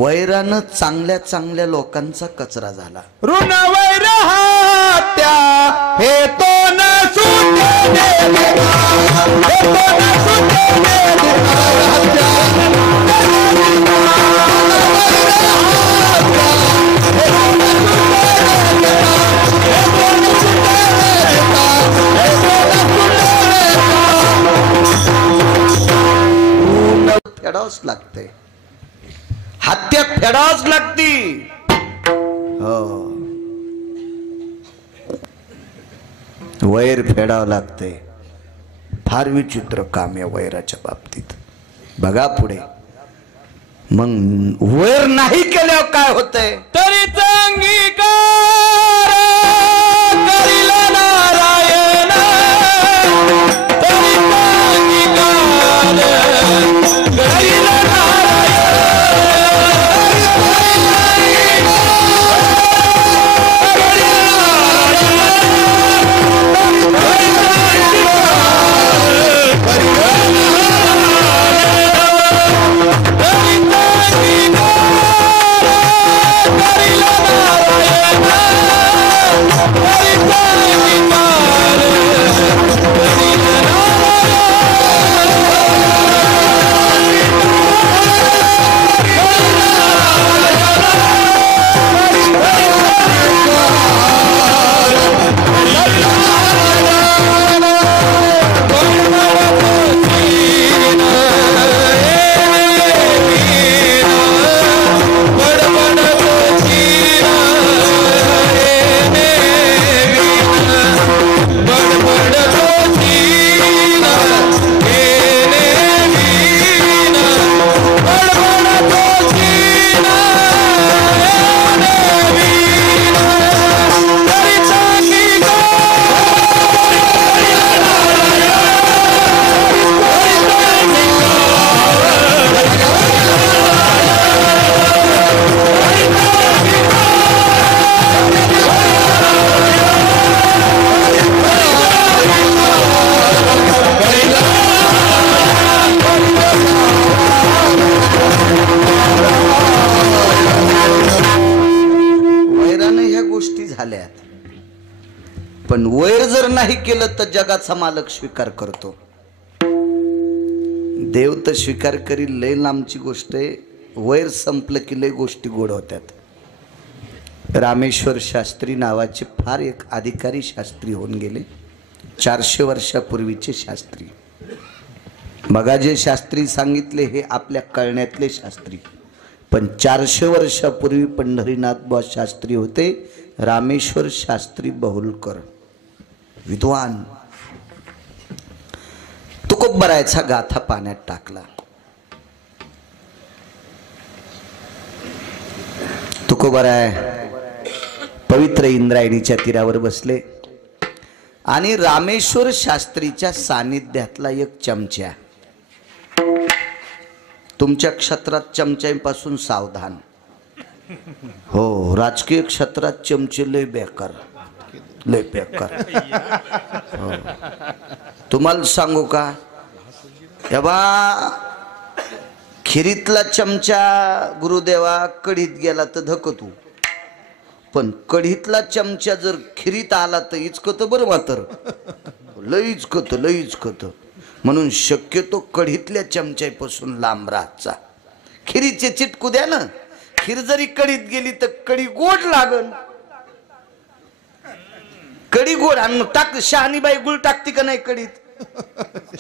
वैरानं चांगल्या चांगल्या लोकांचा कचरा झाला. ऋण वैर हत्या हे तो न सुटे देवा, हे तो न सुटे देवा, हत्या फेडावच लागते, हत्या फेडावच लागती. हो, वैर फेडावं लागते. फार विचित्र काम या वैराच्या बाबतीत. बघा पुढे, मग वैर नाही केल्यावर काय होतंय? तरी अंगीकार करील नारायण, तरी अंगीकार करील पण वैर जर नाही केलं तर जगाचा मालक स्वीकार करतो. देव तर स्वीकार करील, लय लांबची गोष्ट आहे. वैर संपलं की लय गोष्टी गोड होत्यात. रामेश्वर शास्त्री नावाचे फार एक अधिकारी शास्त्री होऊन गेले. 400 वर्षापूर्वीचे शास्त्री. बघा, जे शास्त्री सांगितले हे आपल्या कळण्यातले शास्त्री. पण 400 वर्षापूर्वी पंढरीनाथ बुवा शास्त्री होते. रामेश्वर शास्त्री बहुलकर, विद्वान. तुकोबरायचा गाथा पाण्यात टाकला. तुकोबराय पवित्र इंद्रायणीच्या तीरावर बसले आणि रामेश्वर शास्त्रीच्या सानिध्यातला एक चमचा. तुमच्या क्षत्रात चमच्यापासून सावधान. हो, राजकीय क्षेत्रात चमचे लय बेकार, लय बेकार. हो, तुम्हाला सांगू का, तेव्हा खिरीतला चमचा गुरुदेवा कढीत गेला तर धकतू, पण कढीतला चमचा जर खिरीत आला तर इचकत बरं. मात्र लय इचकत, लय इचकत. म्हणून शक्यतो कढीतल्या चमच्यापासून लांब राहायचा. खिरीचे चिटकू द्या ना. खीर जरी कढीत गेली तर कढी गोड लागल. कढी गोड. आणि टाक शहाणी बाई गुळ टाकते का नाही कढीत?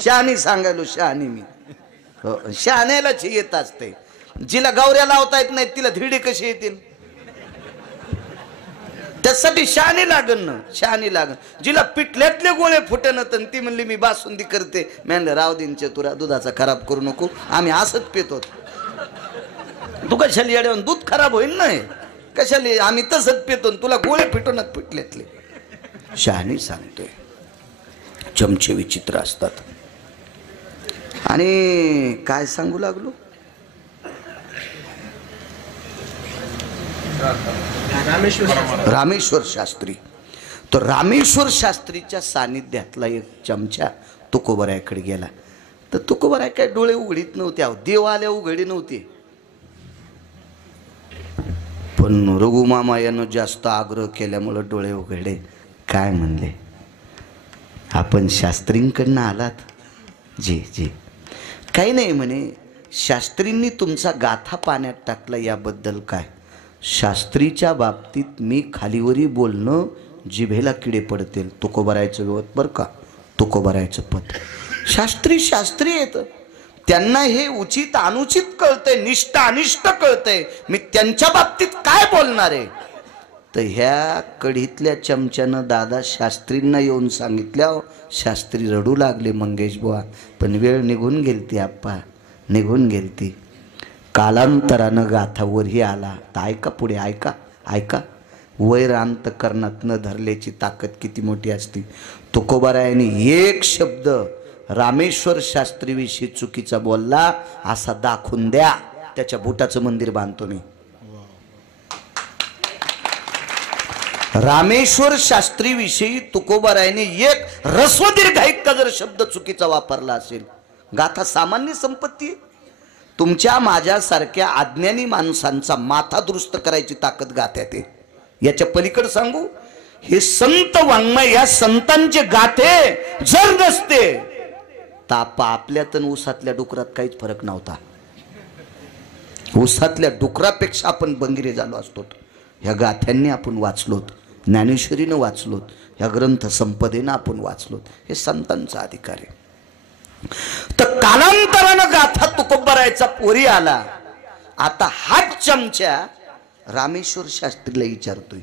शहाणी सांगायलो, शहाणी मी. हो, शहाण्यालाच येत असते. जिला गौऱ्या लावता येत नाही तिला धिडे कसे येतील? त्यासाठी शहाणी लागन ना, शहाणी लागन. जिला पिठल्यातले गोळे फुटन तर ती म्हणली मी बासुंदी करते. मी म्हणलं राव दिनचे तुरा दुधाचा खराब करू नको, आम्ही असंच पितो. तू कशाला येड्यावर दूध खराब होईल नाही कशाला, आम्ही तसंच पितो. तुला गोळे फिटवणार पिठल्यातले. शहाणी सांगतोय. चमचे विचित्र असतात. आणि काय सांगू लागलो, रामेश्वर शास्त्री. तो रामेश्वर शास्त्रीच्या सानिध्यातला एक चमचा तुकोबरायाकडे गेला. तर तुकोबराय काय डोळे उघडीत नव्हते. देव आल्या उघडी नव्हते. पण रघुमामा यानं जास्त आग्रह केल्यामुळं डोळे उघडले. काय म्हणले? आपण शास्त्रींकडनं आलात? जी जी. काही नाही म्हणे, शास्त्रींनी तुमचा गाथा पाण्यात टाकला याबद्दल काय? शास्त्रीच्या बाबतीत मी खालीवरी बोलणं जिभेला किडे पडतील. तुकोबारायचं गवत बरं का, तुकोबारायचं पद. शास्त्री शास्त्री येतं, त्यांना हे उचित अनुचित कळतंय, निष्ठ अनिष्ट कळतंय. मी त्यांच्या बाबतीत काय बोलणार आहे? तर ह्या कढीतल्या चमच्यानं दादा शास्त्रींना येऊन सांगितल्या. शास्त्री रडू लागले, मंगेश बुवा. पण वेळ निघून गेलती आप्पा, निघून गेलती. कालांतरानं गाथावरही आला. तर ऐका पुढे, ऐका ऐका. वैर अंतकरणात न धरल्याची ताकद किती मोठी असते. तुकोबारायांनी एक शब्द रामेश्वर शास्त्रीविषयी चुकीचा बोलला असा दाखवून द्या, त्याच्या बुटाचं मंदिर बांधतो मी. रामेश्वर शास्त्रीविषयी तुकोबारायांनी एक रस्व दीर्घाईत का जर शब्द चुकीचा वापरला असेल, गाथा सामान्य संपत्ती. तुमच्या माझ्यासारख्या अज्ञानी माणसांचा माथा दुरुस्त करायची ताकद गाथ्यात आहे. याच्या पलीकडे सांगू, हे संत वाङ्मय, या संतांचे गाथे जर नसते तर आपल्यात आणि ऊसातल्या डुकरात काहीच फरक नव्हता. ऊसातल्या डुकरापेक्षा आपण बंगिरे झालो असतो. ह्या गाथ्यांनी आपण वाचलोत, ज्ञानेश्वरीनं वाचलोत, ह्या ग्रंथ संपदेनं आपण वाचलोत. हे संतांचा अधिकार आहे. तर कालांतरानं गाथा तुकोबारायचा पोरी आला. आता हाच चमच्या रामेश्वर शास्त्रीला विचारतोय.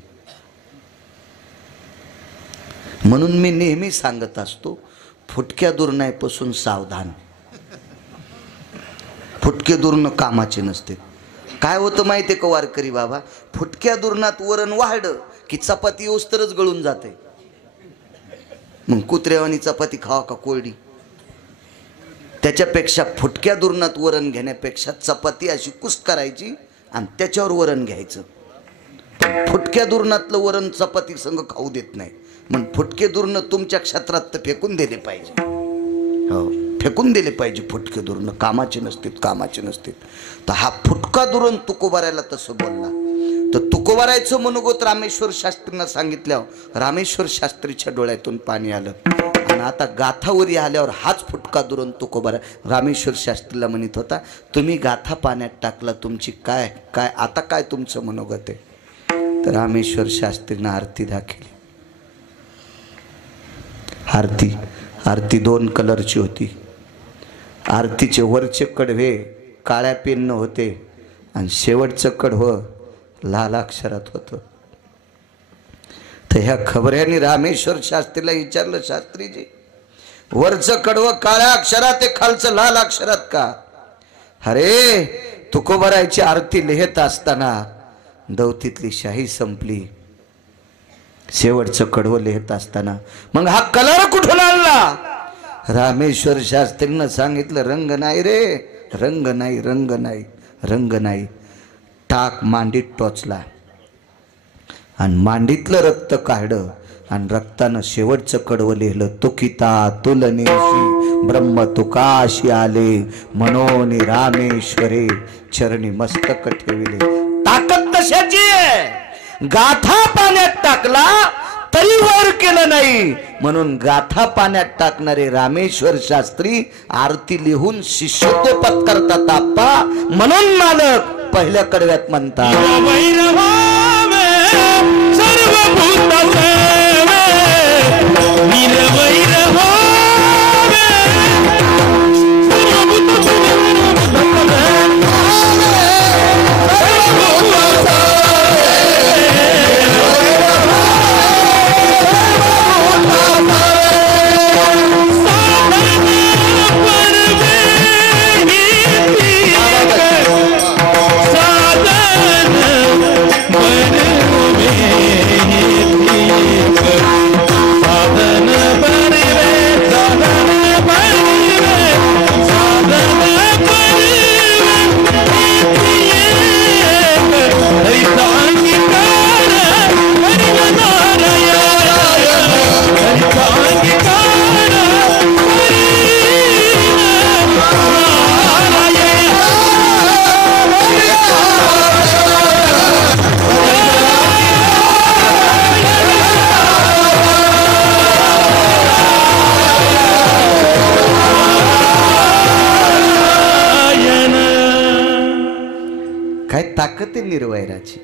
म्हणून मी नेहमी सांगत असतो, फुटक्या दुर्नायपासून सावधान. फुटके दुर्न कामाचे नसते. काय होतं माहिती आहे का वारकरी बाबा? फुटक्या दुर्नात वरण वाढलं की चपाती ओस्तरच गळून जाते. मग कुत्र्यावानी चपाती खावा का कोरडी? त्याच्यापेक्षा फुटक्या दुर्नात वरण घेण्यापेक्षा चपाती अशी कुस करायची आणि त्याच्यावर वरण घ्यायचं. फुटक्या दुर्नातलं वरण चपाती संग खाऊ देत नाही. मग फुटके दुर्ण तुमच्या क्षेत्रात तर फेकून दिले पाहिजे. हो, फेकून दिले पाहिजे. फुटके दुर्ण कामाचे नसतील, कामाचे नसतील. तर हा फुटका दुरण तुकोबारायला तसं बोलला. तर तुकोबारायचं मनोगत रामेश्वर शास्त्रींना सांगितल्यावर रामेश्वर शास्त्रीच्या डोळ्यातून पाणी आलं. आणि आता गाथावरी आल्यावर हाच फुटका दुरण तुकोबाराय रामेश्वर शास्त्रीला म्हणत होता, तुम्ही गाथा पाण्यात टाकला, तुमची काय काय आता काय तुमचं मनोगत आहे? तर रामेश्वर शास्त्रीनं आरती दाखवली. आरती 2 कलरची होती. आरतीचे वरचे कडवे काळ्या पेननं होते आणि शेवटचं कडवं लाल अक्षरात होतं. तर ह्या खबऱ्याने रामेश्वर शास्त्रीला विचारलं, शास्त्रीजी वरचं कडवं काळ्या अक्षरात आहे, खालचं लाल अक्षरात का? अरे तुकोबारायची आरती लिहित असताना दौतीतली शाही संपली. शेवटचं कडवं लिहित असताना मग हा कलर कुठून आणला? रामेश्वर शास्त्रीनं सांगितलं, रंग नाही रे, रंग नाही, रंग नाही, रंग नाही. टाक मांडीत टोचला आणि मांडीतलं रक्त काढलं आणि रक्तानं शेवटचं कडवं लिहिलं, तुकिता तुलनेशी ब्रह्म तुकाशी आले, मनोनी रामेश्वरे चरणी मस्तक ठेविले. ताकद कशाची आहे? गाथा पाण्यात टाकला तरी वर केलं नाही. म्हणून गाथा पाण्यात टाकणारे रामेश्वर शास्त्री आरती लिहून शिष्यत्व पत्करतात आप्पा. म्हणून मालक पहिल्या कडव्यात म्हणतात, ताकद आहे निर्वैराची.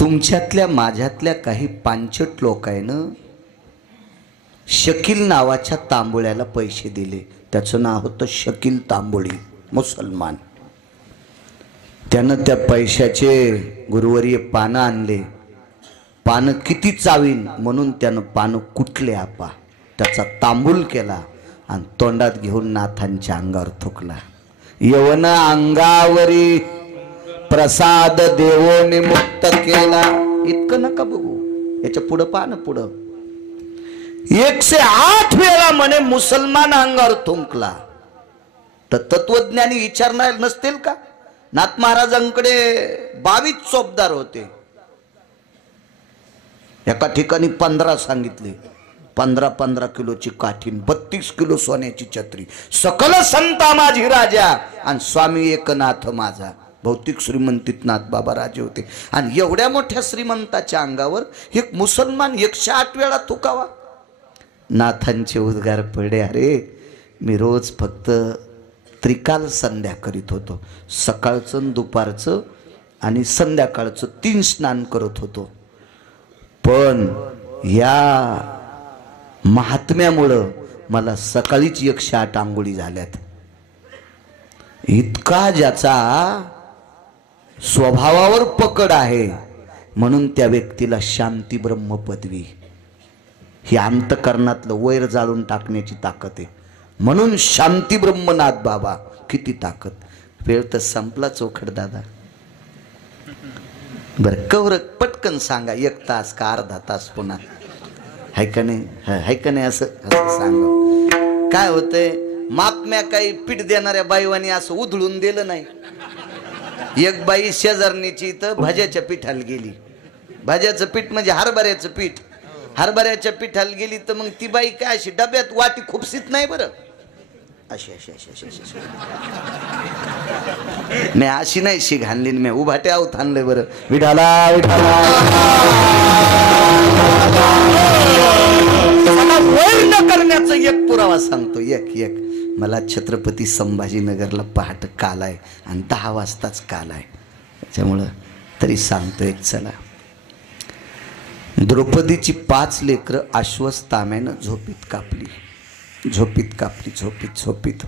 तुमच्यातल्या माझ्यातल्या काही पांचट लोकांनं शकील नावाच्या तांबोळ्याला पैसे दिले. त्याचं नाव होतं शकील तांबोळी, मुसलमान. त्यानं त्या पैशाचे गुरुवर्य पानं आणले. पानं किती चावीन म्हणून त्यानं पानं कुटले आपा, त्याचा तांबूल केला आणि तोंडात घेऊन नाथांच्या अंगावर थुकला. यवन अंगावरी प्रसाद देवोने मुक्त केला. इतकं नका बघू, याच्या पुढं पानं पुढं 108 वेळा म्हणे मुसलमान अंगावर थुंकला. तर तत्वज्ञानी विचारणार नसतील का? नाथ महाराजांकडे 22 चोपदार होते. एका ठिकाणी 15 सांगितले. 15 किलोची काठीन, 32 किलो सोन्याची छत्री. सकल संता माझी राजा आणि स्वामी एकनाथ माझा. भौतिक श्रीमंतीत नाथ बाबा राजे होते. आणि एवढ्या मोठ्या श्रीमंताच्या अंगावर एक मुसलमान 108 वेळा थुकावा. नाथांचे उद्गार पडे. अरे मी रोज फक्त त्रिकाल संध्या करीत होतो. सकाळचं, दुपारचं आणि संध्याकाळचं 3 स्नान करत होतो. पण या महात्म्यामुळं मला सकाळीच 108 आंघोळी झाल्यात. इतका ज्याचा स्वभावावर पकड आहे म्हणून त्या व्यक्तीला शांती ब्रह्म पदवी. ही अंतकरणातलं वैर जाळून टाकण्याची ताकद आहे. म्हणून शांती ब्रह्मनाथ बाबा. किती ताकद. वेळ तर संपला चोखड दादा. बरं कवर पटकन सांगा, 1 तास का अर्धा तास पुन्हा हाय का नाही? हाय का नाही? असं सांगा. काय होतंय, मापम्या काही पीठ देणाऱ्या बाईवानी असं उधळून दिलं नाही. एक बाई शेजारणीची इथं भाज्याच्या पिठाला गेली. भाज्याचं पीठ म्हणजे हरभऱ्याचं पीठ. हरभऱ्याच्या पिठाला गेली तर मग ती बाई काय अशी डब्यात वाटी खुपसीत नाही बरं, अशी अशी अशी अशी अशी. मी अशी नाही शी घालली, मी उभाटे आऊत आणलंय बरं. विठाला विठाला वैर न करण्याचा एक पुरावा सांगतो. एक मला छत्रपती संभाजीनगरला पहाटे काल आहे आणि 10 वाजताच काल आहे. त्याच्यामुळं तरी सांगतोय. चला, द्रौपदीची 5 लेकरं अश्वत्थाम्यानं झोपीत कापली. झोपीत.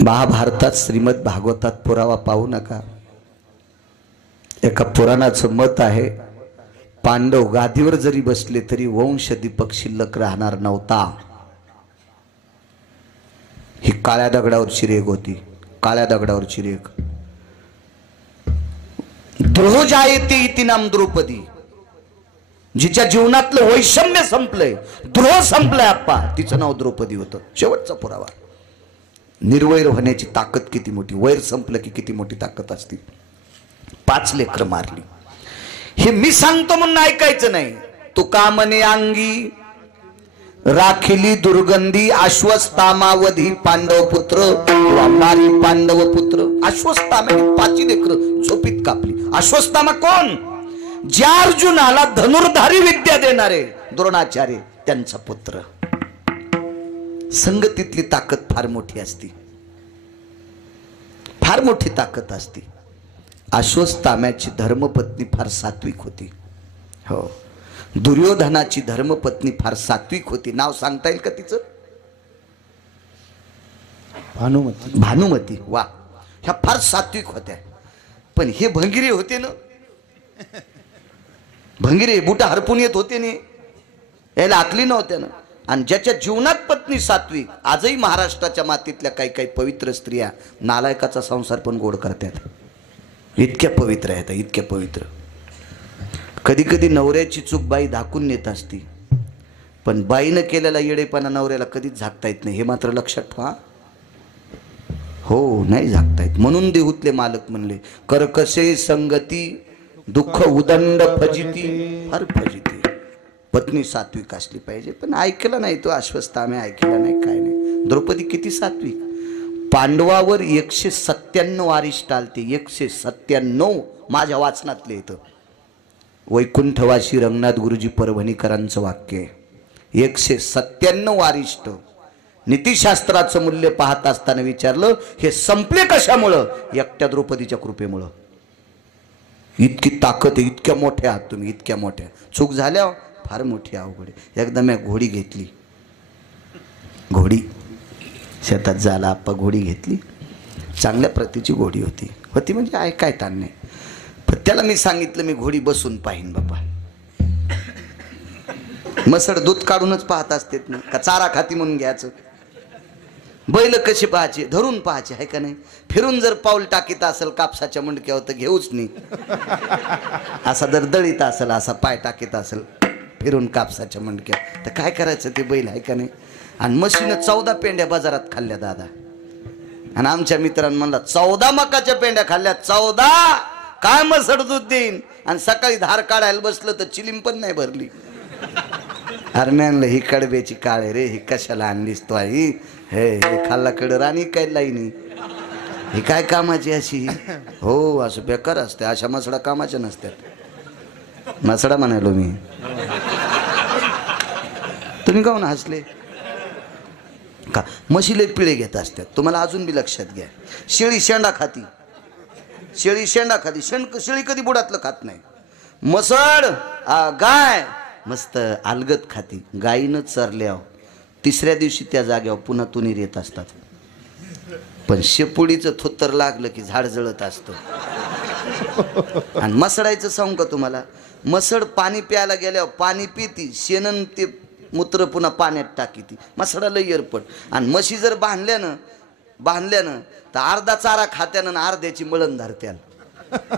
महाभारतात श्रीमद भागवतात पुरावा पाहू नका. एका पुराणाचं मत आहे, पांडव गादीवर जरी बसले तरी वंश दीपक शिल्लक राहणार नव्हता. ही काळ्या दगडावरची रेग होती. काळ्या दगडावरची रेग. द्रोह जायते इति नाम द्रौपदी. जिच्या जीवनातलं वैषम्य संपलंय, द्रोह संपलाय आप्पा, तिचं नाव द्रौपदी होतं. शेवटचा पुरावा. निर्वैर होण्याची ताकद किती मोठी. वैर संपलं की किती मोठी ताकद असते. 5 लेकरं मारली. हे मी सांगतो म्हणून ऐकायचं नाही. तुका म्हणे अंगी राखिली दुर्गंधी अश्वत्थामावधी पांडव पुत्र मारी पांडव पुत्र. अश्वत्थामाने 5 लेकरं झोपीत कापली. अश्वत्थामा कोण? ज्या अर्जुनाला धनुर्धारी विद्या देणारे द्रोणाचार्य, त्यांचा पुत्र. संगतीतली ताकद फार मोठी असती. फार मोठी ताकद असती. अश्वत्थाम्याची धर्मपत्नी फार सात्विक होती. हो, दुर्योधनाची धर्मपत्नी फार सात्विक होती. नाव सांगता येईल का तिचं? भानुमती. वा, ह्या फार सात्विक होत्या. पण हे भंगिरे होते ना, भंगिरे बुटा हरपून येत होते ने, याला आकली नव्हत्या ना. आणि ज्याच्या जीवनात पत्नी सात्विक, आजही महाराष्ट्राच्या मातीतल्या काही पवित्र स्त्रिया नालायकाचा संसार पण गोड करतात. इतक्या पवित्र आहेत, इतक्या पवित्र. कधी कधी नवऱ्याची चूक बाई दाखवून नेत असती, पण बाईनं केलेला येडेपणा नवऱ्याला कधीच झाकता येत नाही. हे मात्र लक्षात ठेवा. हो, नाही झाकता येत. म्हणून देहूतले मालक म्हणले, करकसे संगती दुःख उदंड फजिती. फार फजिती. पत्नी सात्विक असली पाहिजे. पण ऐकलं नाही तो अश्वत्थामा, ऐकला नाही, काय नाही. द्रौपदी किती सात्विक. पांडवावर 197 अरिष्ट आलते. 197 माझ्या वाचनातले येतं. वैकुंठवासी रंगनाथ गुरुजी परभणीकरांचं वाक्य आहे. 197 अरिष्ट नीतिशास्त्राचं मूल्य पाहत असताना विचारलं, हे संपले कशामुळं? एकट्या द्रौपदीच्या कृपेमुळं. इतकी ताकद आहे, इतक्या मोठ्या आहात तुम्ही, इतक्या मोठ्या. चूक झाल्या फार मोठी अवघड आहे. एकदा मी घोडी घेतली, घोडी शेतात झाला आप्पा, घोडी घेतली. चांगल्या प्रतीची घोडी होती म्हणजे काय ताण नाही. पण त्याला मी सांगितलं मी घोडी बसून पाहीन बाबा. मसड दूध काढूनच पाहत असतेत ना, का चारा खाती म्हणून घ्यायचं? बैल कशी पाहायचे? धरून पाहायचे आहे का नाही? फिरून जर पाऊल टाकीत असेल कापसाच्या मुंडक्यावर तर घेऊच नाही. असा जर दळीत असेल, असा पाय टाकीत असेल फिरून कापसाच्या मुंडक्यावर, तर काय करायचं ते बैल आहे का नाही? आणि म्हशीनं 14 पेंड्या बाजारात खाल्ल्या दादा. आणि आमच्या मित्रांनी म्हणला 14 मकाच्या पेंड्या खाल्ल्या. 14 काय मसड दूध देईन? आणि सकाळी धार काढायला बसलं तर चिलीम पण नाही भरली. अरे म्हणलं ही कडब्याची काळे रे, ही कशाला आणलीस तो आई? हे खाल्ला कड राणी काय लाईनी, ही काय कामाची अशी? हो असं बेकार असते, अशा मसडा कामाच्या नसतात. मसडा म्हणालो मी. तुम्ही काहून हसले? का म्हशीले पिळे घेत असतात. तुम्हाला अजून बी लक्षात घ्या, शेळी शेंडा खाती, शेळी शेंडा खाती. शेळी कधी बुडातलं खात नाही. मसड गाय मस्त अलगत खाती. गायीनं चरल्यावर तिसऱ्या दिवशी त्या जाग्यावर पुन्हा तुनीर येत असतात. पण शेपुडीचं थोत्तर लागलं की झाड जळत असतं. आणि मसडायचं सांगू का तुम्हाला? मसड पाणी प्यायला गेल्यावर पाणी पिती, शेणन ते मूत्र पुन्हा पाण्यात टाकी ती. मसडाला येरपट. आणि म्हशी जर बांधल्यानं तर अर्धा चारा खात्यानं अर्ध्याची मळण धरत्याल.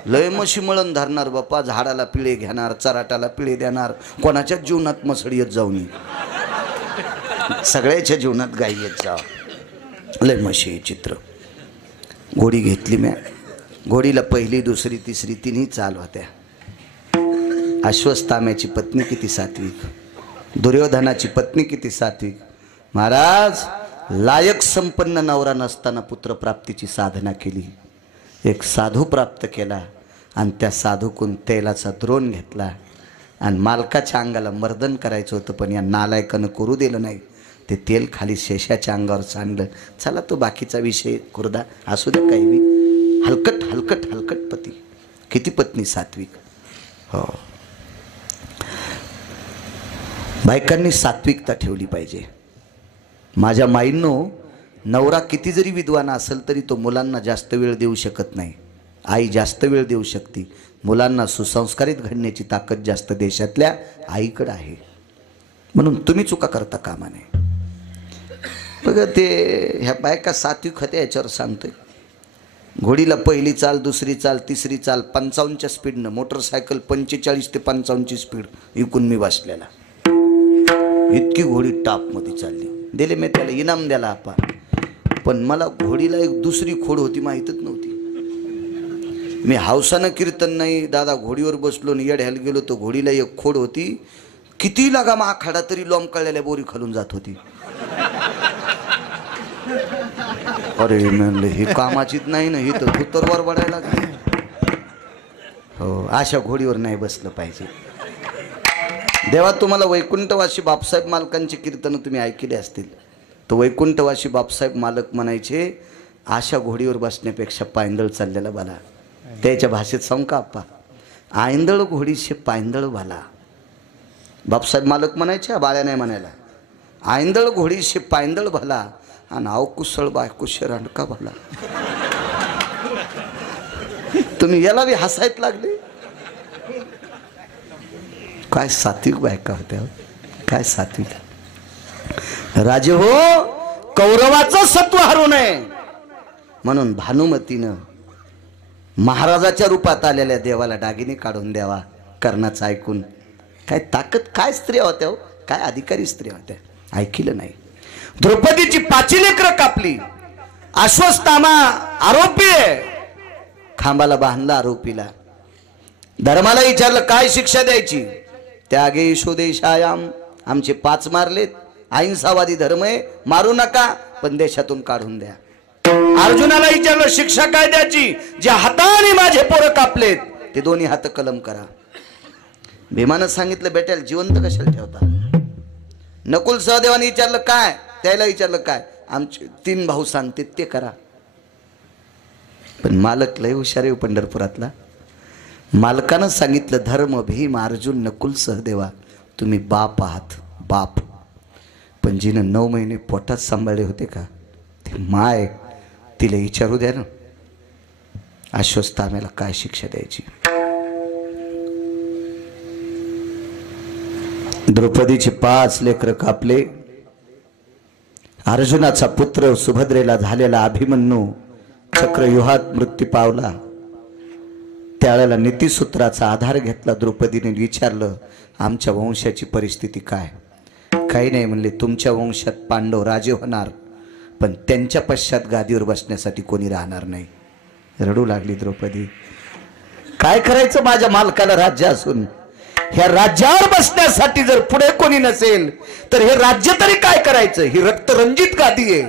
लय म्हशी मळण धरणार बाप्पा. झाडाला पिळे घेणार, चराटाला पिळे देणार. कोणाच्या जीवनात मसड येत जाऊ नये, सगळ्याच्या जीवनात गाई येत जाव. लय म्हशी चित्र. घोडी घेतली म्या. घोडीला पहिली दुसरी तिसरी तिन्ही चाल होत्या. अश्वत्थाम्याची पत्नी किती सात्विक, दुर्योधनाची पत्नी किती सात्विक. महाराज लायक संपन्न नवरा नसताना पुत्रप्राप्तीची साधना केली. एक साधू प्राप्त केला आणि त्या साधूकून तेलाचा द्रोण घेतला आणि मालकाच्या अंगाला मर्दन करायचं होतं, पण या नालायकानं करू दिलं नाही. ते तेल खाली शेषाच्या अंगावर सांडलं. चला तो बाकीचा विषय खुर्दा असू द्या, काही बी. हलकट हलकट हलकट पती, किती पत्नी सात्विक. हो, बायकांनी सात्विकता ठेवली पाहिजे. माझ्या माईंनो, नवरा किती जरी विद्वान असेल तरी तो मुलांना जास्त वेळ देऊ शकत नाही. आई जास्त वेळ देऊ शकते. मुलांना सुसंस्कारित घडण्याची ताकद जास्त देशातल्या आईकडे आहे. म्हणून तुम्ही चुका करता कामा नये. बघा ते ह्या बायका सात्विक होत्या याच्यावर सांगतोय. घोडीला पहिली चाल, दुसरी चाल, तिसरी चाल 55च्या स्पीडनं. मोटरसायकल 45 ते 55ची स्पीड. इकून मी बसलेला. इतकी घोडी टापमध्ये चालली. दिले मी त्याला इनाम द्याला आपा. पण मला घोडीला एक दुसरी खोड होती माहीतच नव्हती. मी हौसानं कीर्तन नाही दादा घोडीवर बसलो आणि येड्याला गेलो तो घोडीला एक खोड होती. किती लागा आखाडा तरी लोंबकळलेल्या बोरी खालून जात होती. अरे म्हणले ही कामाचीच नाही ना, ही तर भूतरवर वाढायला लागली. हो, अशा घोडीवर नाही बसलं पाहिजे. देवा तुम्हाला वैकुंठवासी बापसाहेब मालकांची कीर्तनं तुम्ही ऐकले असतील. तो वैकुंठवासी बापसाहेब मालक म्हणायचे, अशा घोडीवर बसण्यापेक्षा पायंदळ चाललेला बाला. त्याच्या भाषेत सांगू का आप्पा? आयंदळ घोडीशे पायंदळ बाला. बापसाहेब मालक म्हणायचे, बाळ्या नाही म्हणायला. आयंदळ घोडीशे पायंदळ भला आणि अवकुशळ बायकुशे रांडका भला. तुम्ही याला बी हसायत लागले. काय सात्विक बायका होत्या, काय सात्विक. राजे हो, कौरवाचं सत्व हरवू नये म्हणून भानुमतीनं महाराजाच्या रूपात आलेल्या देवाला दागिने काढून द्यावा. कर्णाचं ऐकून काय ताकद, काय स्त्रिया होत्या हो, काय अधिकारी स्त्रिया होत्या. ऐकिलं नाही. द्रौपदीची 5 लेकरं कापली. अश्वत्थामा आरोपी आहे. खांबाला बांधला आरोपीला. धर्माला विचारलं काय शिक्षा द्यायची? त्यागे स्वदेशायाम. आमचे 5 मारलेत. अहिंसावादी धर्म आहे, मारू नका पण देशातून काढून द्या. अर्जुनाला विचारलं शिक्षा काय द्यायची? ज्या हाताने माझे पोरं कापलेत ते दोन्ही हात कलम करा. भीमानं सांगितलं बेट्याला जिवंत कशाला ठेवता? नकुल सहदेवाने विचारलं काय? त्याला विचारलं काय, आमचे 3 भाऊ सांगते ते करा. पण मालक लय हुशार आहे पंढरपुरातला. मालकानं सांगितलं धर्म भीम अर्जुन नकुल सहदेवा तुम्ही बाप आहात बाप. पण जिनं 9 महिने पोटात सांभाळले होते का ते माय, तिला विचारू द्या ना अश्वत्थाम्याला काय शिक्षा द्यायची. द्रौपदीचे 5 लेकरं कापले. अर्जुनाचा पुत्र सुभद्रेला झालेला अभिमन्यू चक्रव्यूहात मृत्यू पावला. त्यावेळेला नीतिसूत्राचा आधार घेतला. द्रौपदीने विचारलं आमच्या वंशाची परिस्थिती काय. काही नाही म्हणले, तुमच्या वंशात पांडव राजे होणार पण त्यांच्या पश्चात गादीवर बसण्यासाठी कोणी राहणार नाही. रडू लागली द्रौपदी. काय करायचं माझ्या मालकाला राज्य असून, ह्या राज्यावर बसण्यासाठी जर पुढे कोणी नसेल तर हे राज्य तरी काय करायचं. ही रक्तरंजित गादी आहे,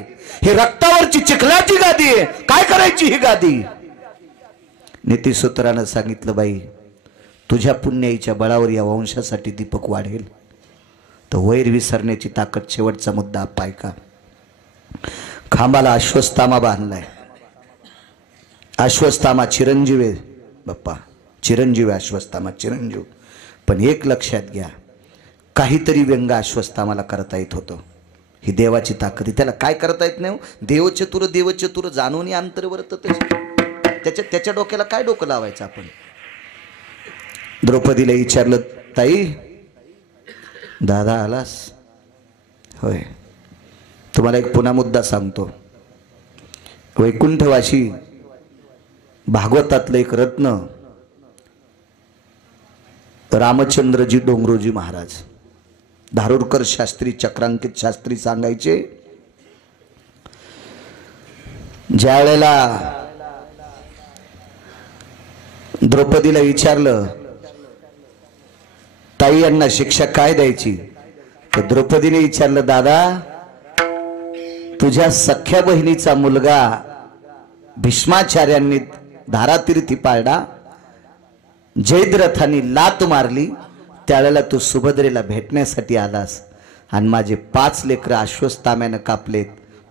ही रक्तावरची चिखलाची गादी आहे, काय करायची ही गादी. नीतिसूत्रानं सांगितलं बाई तुझ्या पुण्याईच्या बळावर या वंशासाठी दीपक वाढेल. तर वैर विसरण्याची ताकद शेवटचा मुद्दा पाय का. खांबाला अश्वत्थामा बांधलाय. अश्वत्थामा चिरंजीव आहे बाप्पा, चिरंजीव आहे अश्वत्थामा, चिरंजीव. पण एक लक्षात घ्या, काहीतरी व्यंग अश्वत्थामाला करता येत होतं. ही देवाची ताकद. त्याला काय करता येत नाही. देवचतुर देवचतुर जाणून अंतर्वर्त त्याच्या डोक्याला काय डोकं लावायचं आपण. द्रौपदीला विचारलं ताई दादा आलास होय. तुम्हाला एक पुन्हा मुद्दा सांगतो. वैकुंठवासी भागवतातलं एक रत्न रामचंद्रजी डोंगरोजी महाराज, धारुरकर शास्त्री, चक्रांकित शास्त्री सांगायचे, ज्या वेळेला द्रौपदीला विचारलं ताई यांना शिक्षा काय द्यायची, तर द्रौपदीने विचारलं दादा तुझ्या सख्या बहिणीचा मुलगा भीष्माचार्यांनी धारातीर्थी पाळला, जयद्रथांनी लात मारली, त्यावेळेला तू सुभद्रेला भेटण्यासाठी आलास आणि माझे 5 लेकरं अश्वत्थाम्यानं कापलेत,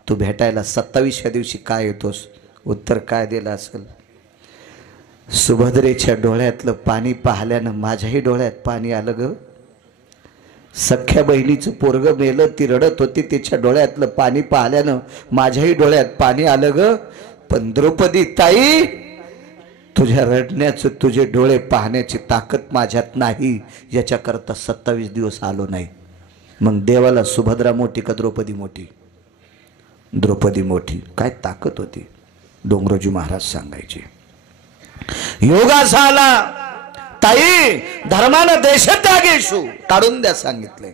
तू भेटायला 27व्या दिवशी काय येतोस. उत्तर काय दिलं असेल. सुभद्रेच्या डोळ्यातलं पाणी पाहिल्यानं माझ्याही डोळ्यात पाणी आलं ग. सख्या बहिणीचं पोरग मेलं, ती रडत होती, तिच्या डोळ्यातलं पाणी पाहिल्यानं माझ्याही डोळ्यात पाणी आलं ग. पण द्रौपदी ताई तुझ्या रडण्याचं, तुझे डोळे पाहण्याची ताकद माझ्यात नाही, याच्याकरता 27 दिवस आलो नाही. मग देवाला सुभद्रा मोठी का द्रौपदी मोठी. द्रौपदी मोठी. काय ताकद होती. डोंगरोजी महाराज सांगायचे योगास आला ताई धर्मानं देशत्यागेशु काढून द्या सांगितलंय.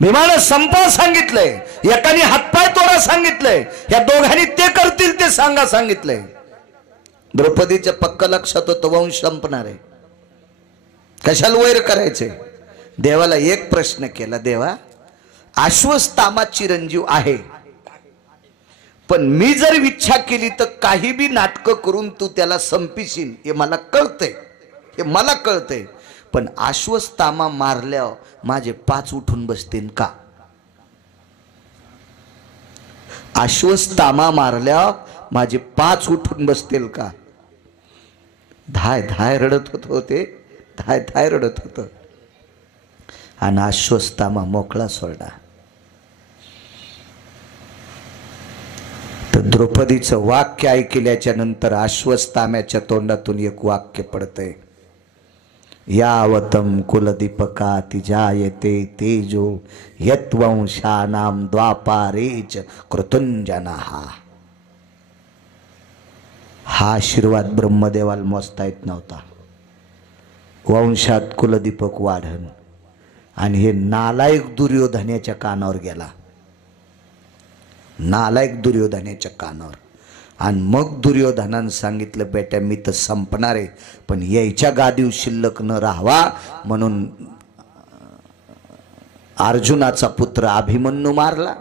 भीमानं संपा सांगितलंय, एकाने हातपाय तोडा सांगितलंय, या दोघांनी ते करतील ते सांगा सांगितलंय. द्रौपदीच्या पक्क लक्षात होतं वंश संपणार आहे, कशाला वैर करायचे. देवाला एक प्रश्न केला, देवा अश्वत्थामा चिरंजीव आहे, पण मी जर इच्छा केली तर काही बी नाटकं करून तू त्याला संपिशील, हे मला कळतंय, हे मला कळतंय. पण अश्वत्थामा मारल्यावर माझे 5 उठून बसतील का. अश्वत्थामा मारल्यावर माझे 5 उठून बसतील का. धाय धाय रडत होते, धाय धाय रडत होत. आणि अश्वत्थामा मोकळा सोडला. तर द्रौपदीचं वाक्य ऐकल्याच्या नंतर अश्वत्थाम्याच्या तोंडातून एक वाक्य पडतंय, यावतम कुलदीपकाति जायते तेजो यत्वंशानाम द्वापारेच कृतंजनः. हा आशीर्वाद ब्रह्मदेवाला मोजता येत नव्हता. वंशात कुलदीपक वाढन. आणि हे नालायक दुर्योधनाच्या कानावर गेला, नालायक दुर्योधनाच्या कानावर. आणि मग दुर्योधनानं सांगितलं बेटा मी तर संपणार आहे, पण यायच्या गादीवर शिल्लक न राहावा म्हणून अर्जुनाचा पुत्र अभिमन्यू मारला,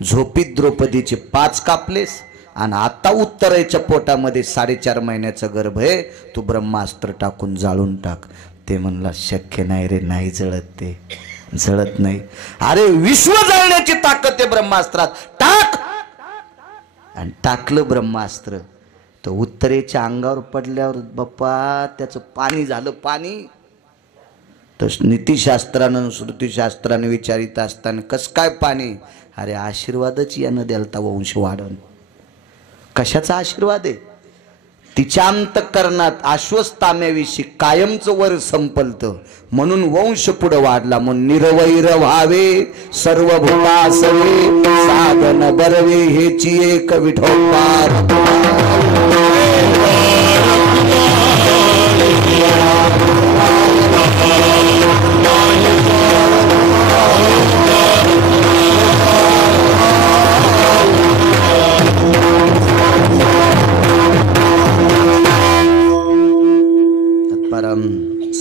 झोपीत द्रौपदीचे 5 कापलेस, आणि आता उत्तरेच्या पोटामध्ये 4.5 महिन्याचं गर्भ आहे, तू ब्रह्मास्त्र टाकून जाळून टाक. ते म्हणला शक्य नाही रे, नाही जळत ते. जळत नाही. अरे विश्व जळण्याची ताकद आहे ब्रह्मास्त्रात. टाक. आणि टाकलं ब्रह्मास्त्र तर उत्तरेच्या अंगावर पडल्यावर बाप्पा त्याचं पाणी झालं पाणी. तर नीतिशास्त्रानं श्रुतीशास्त्रानं विचारित असताना कस काय पाणी? अरे आशीर्वादच यानं द्यालता वंश वाढन. कशाचा आशीर्वाद आहे? तिच्या अंतःकरणात आश्वस्ताम्याविषयी कायमचं वर संपलतं म्हणून वंश पुढं वाढला. म्हणून निरवैर व्हावे सर्व भूतासवे साधन बरवे हेची एक विठोबार.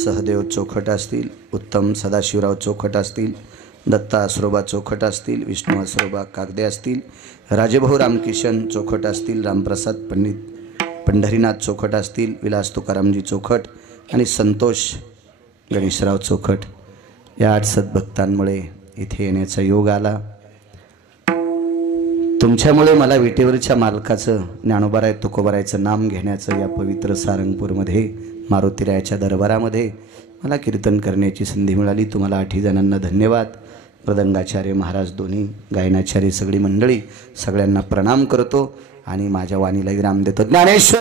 सहदेव चोखट असतील, उत्तम सदाशिवराव चोखट असतील, दत्ता असरोबा चोखट असतील, विष्णू असरोबा कागदे असतील, राजेभाऊ रामकिशन चोखट असतील, रामप्रसाद पंडित पंढरीनाथ चोखट असतील, विलास तुकारामजी चोखट आणि संतोष गणेशराव चोखट या 8 सद्भक्तांमुळे इथे येण्याचा योग आला. तुमच्यामुळे मला विटेवरच्या मालकाचं ज्ञानोबाराय तुकोबारायचं नाम घेण्याचं या पवित्र सारंगपूरमध्ये मारुतीरायाच्या दरबारामध्ये मला कीर्तन करण्याची संधी मिळाली. तुम्हाला 8 जणांना धन्यवाद. मृदंगाचार्य महाराज दोन्ही, गायनाचार्य सगळी मंडळी, सगळ्यांना प्रणाम करतो आणि माझ्या वाणीला विराम देतो. ज्ञानेश्वर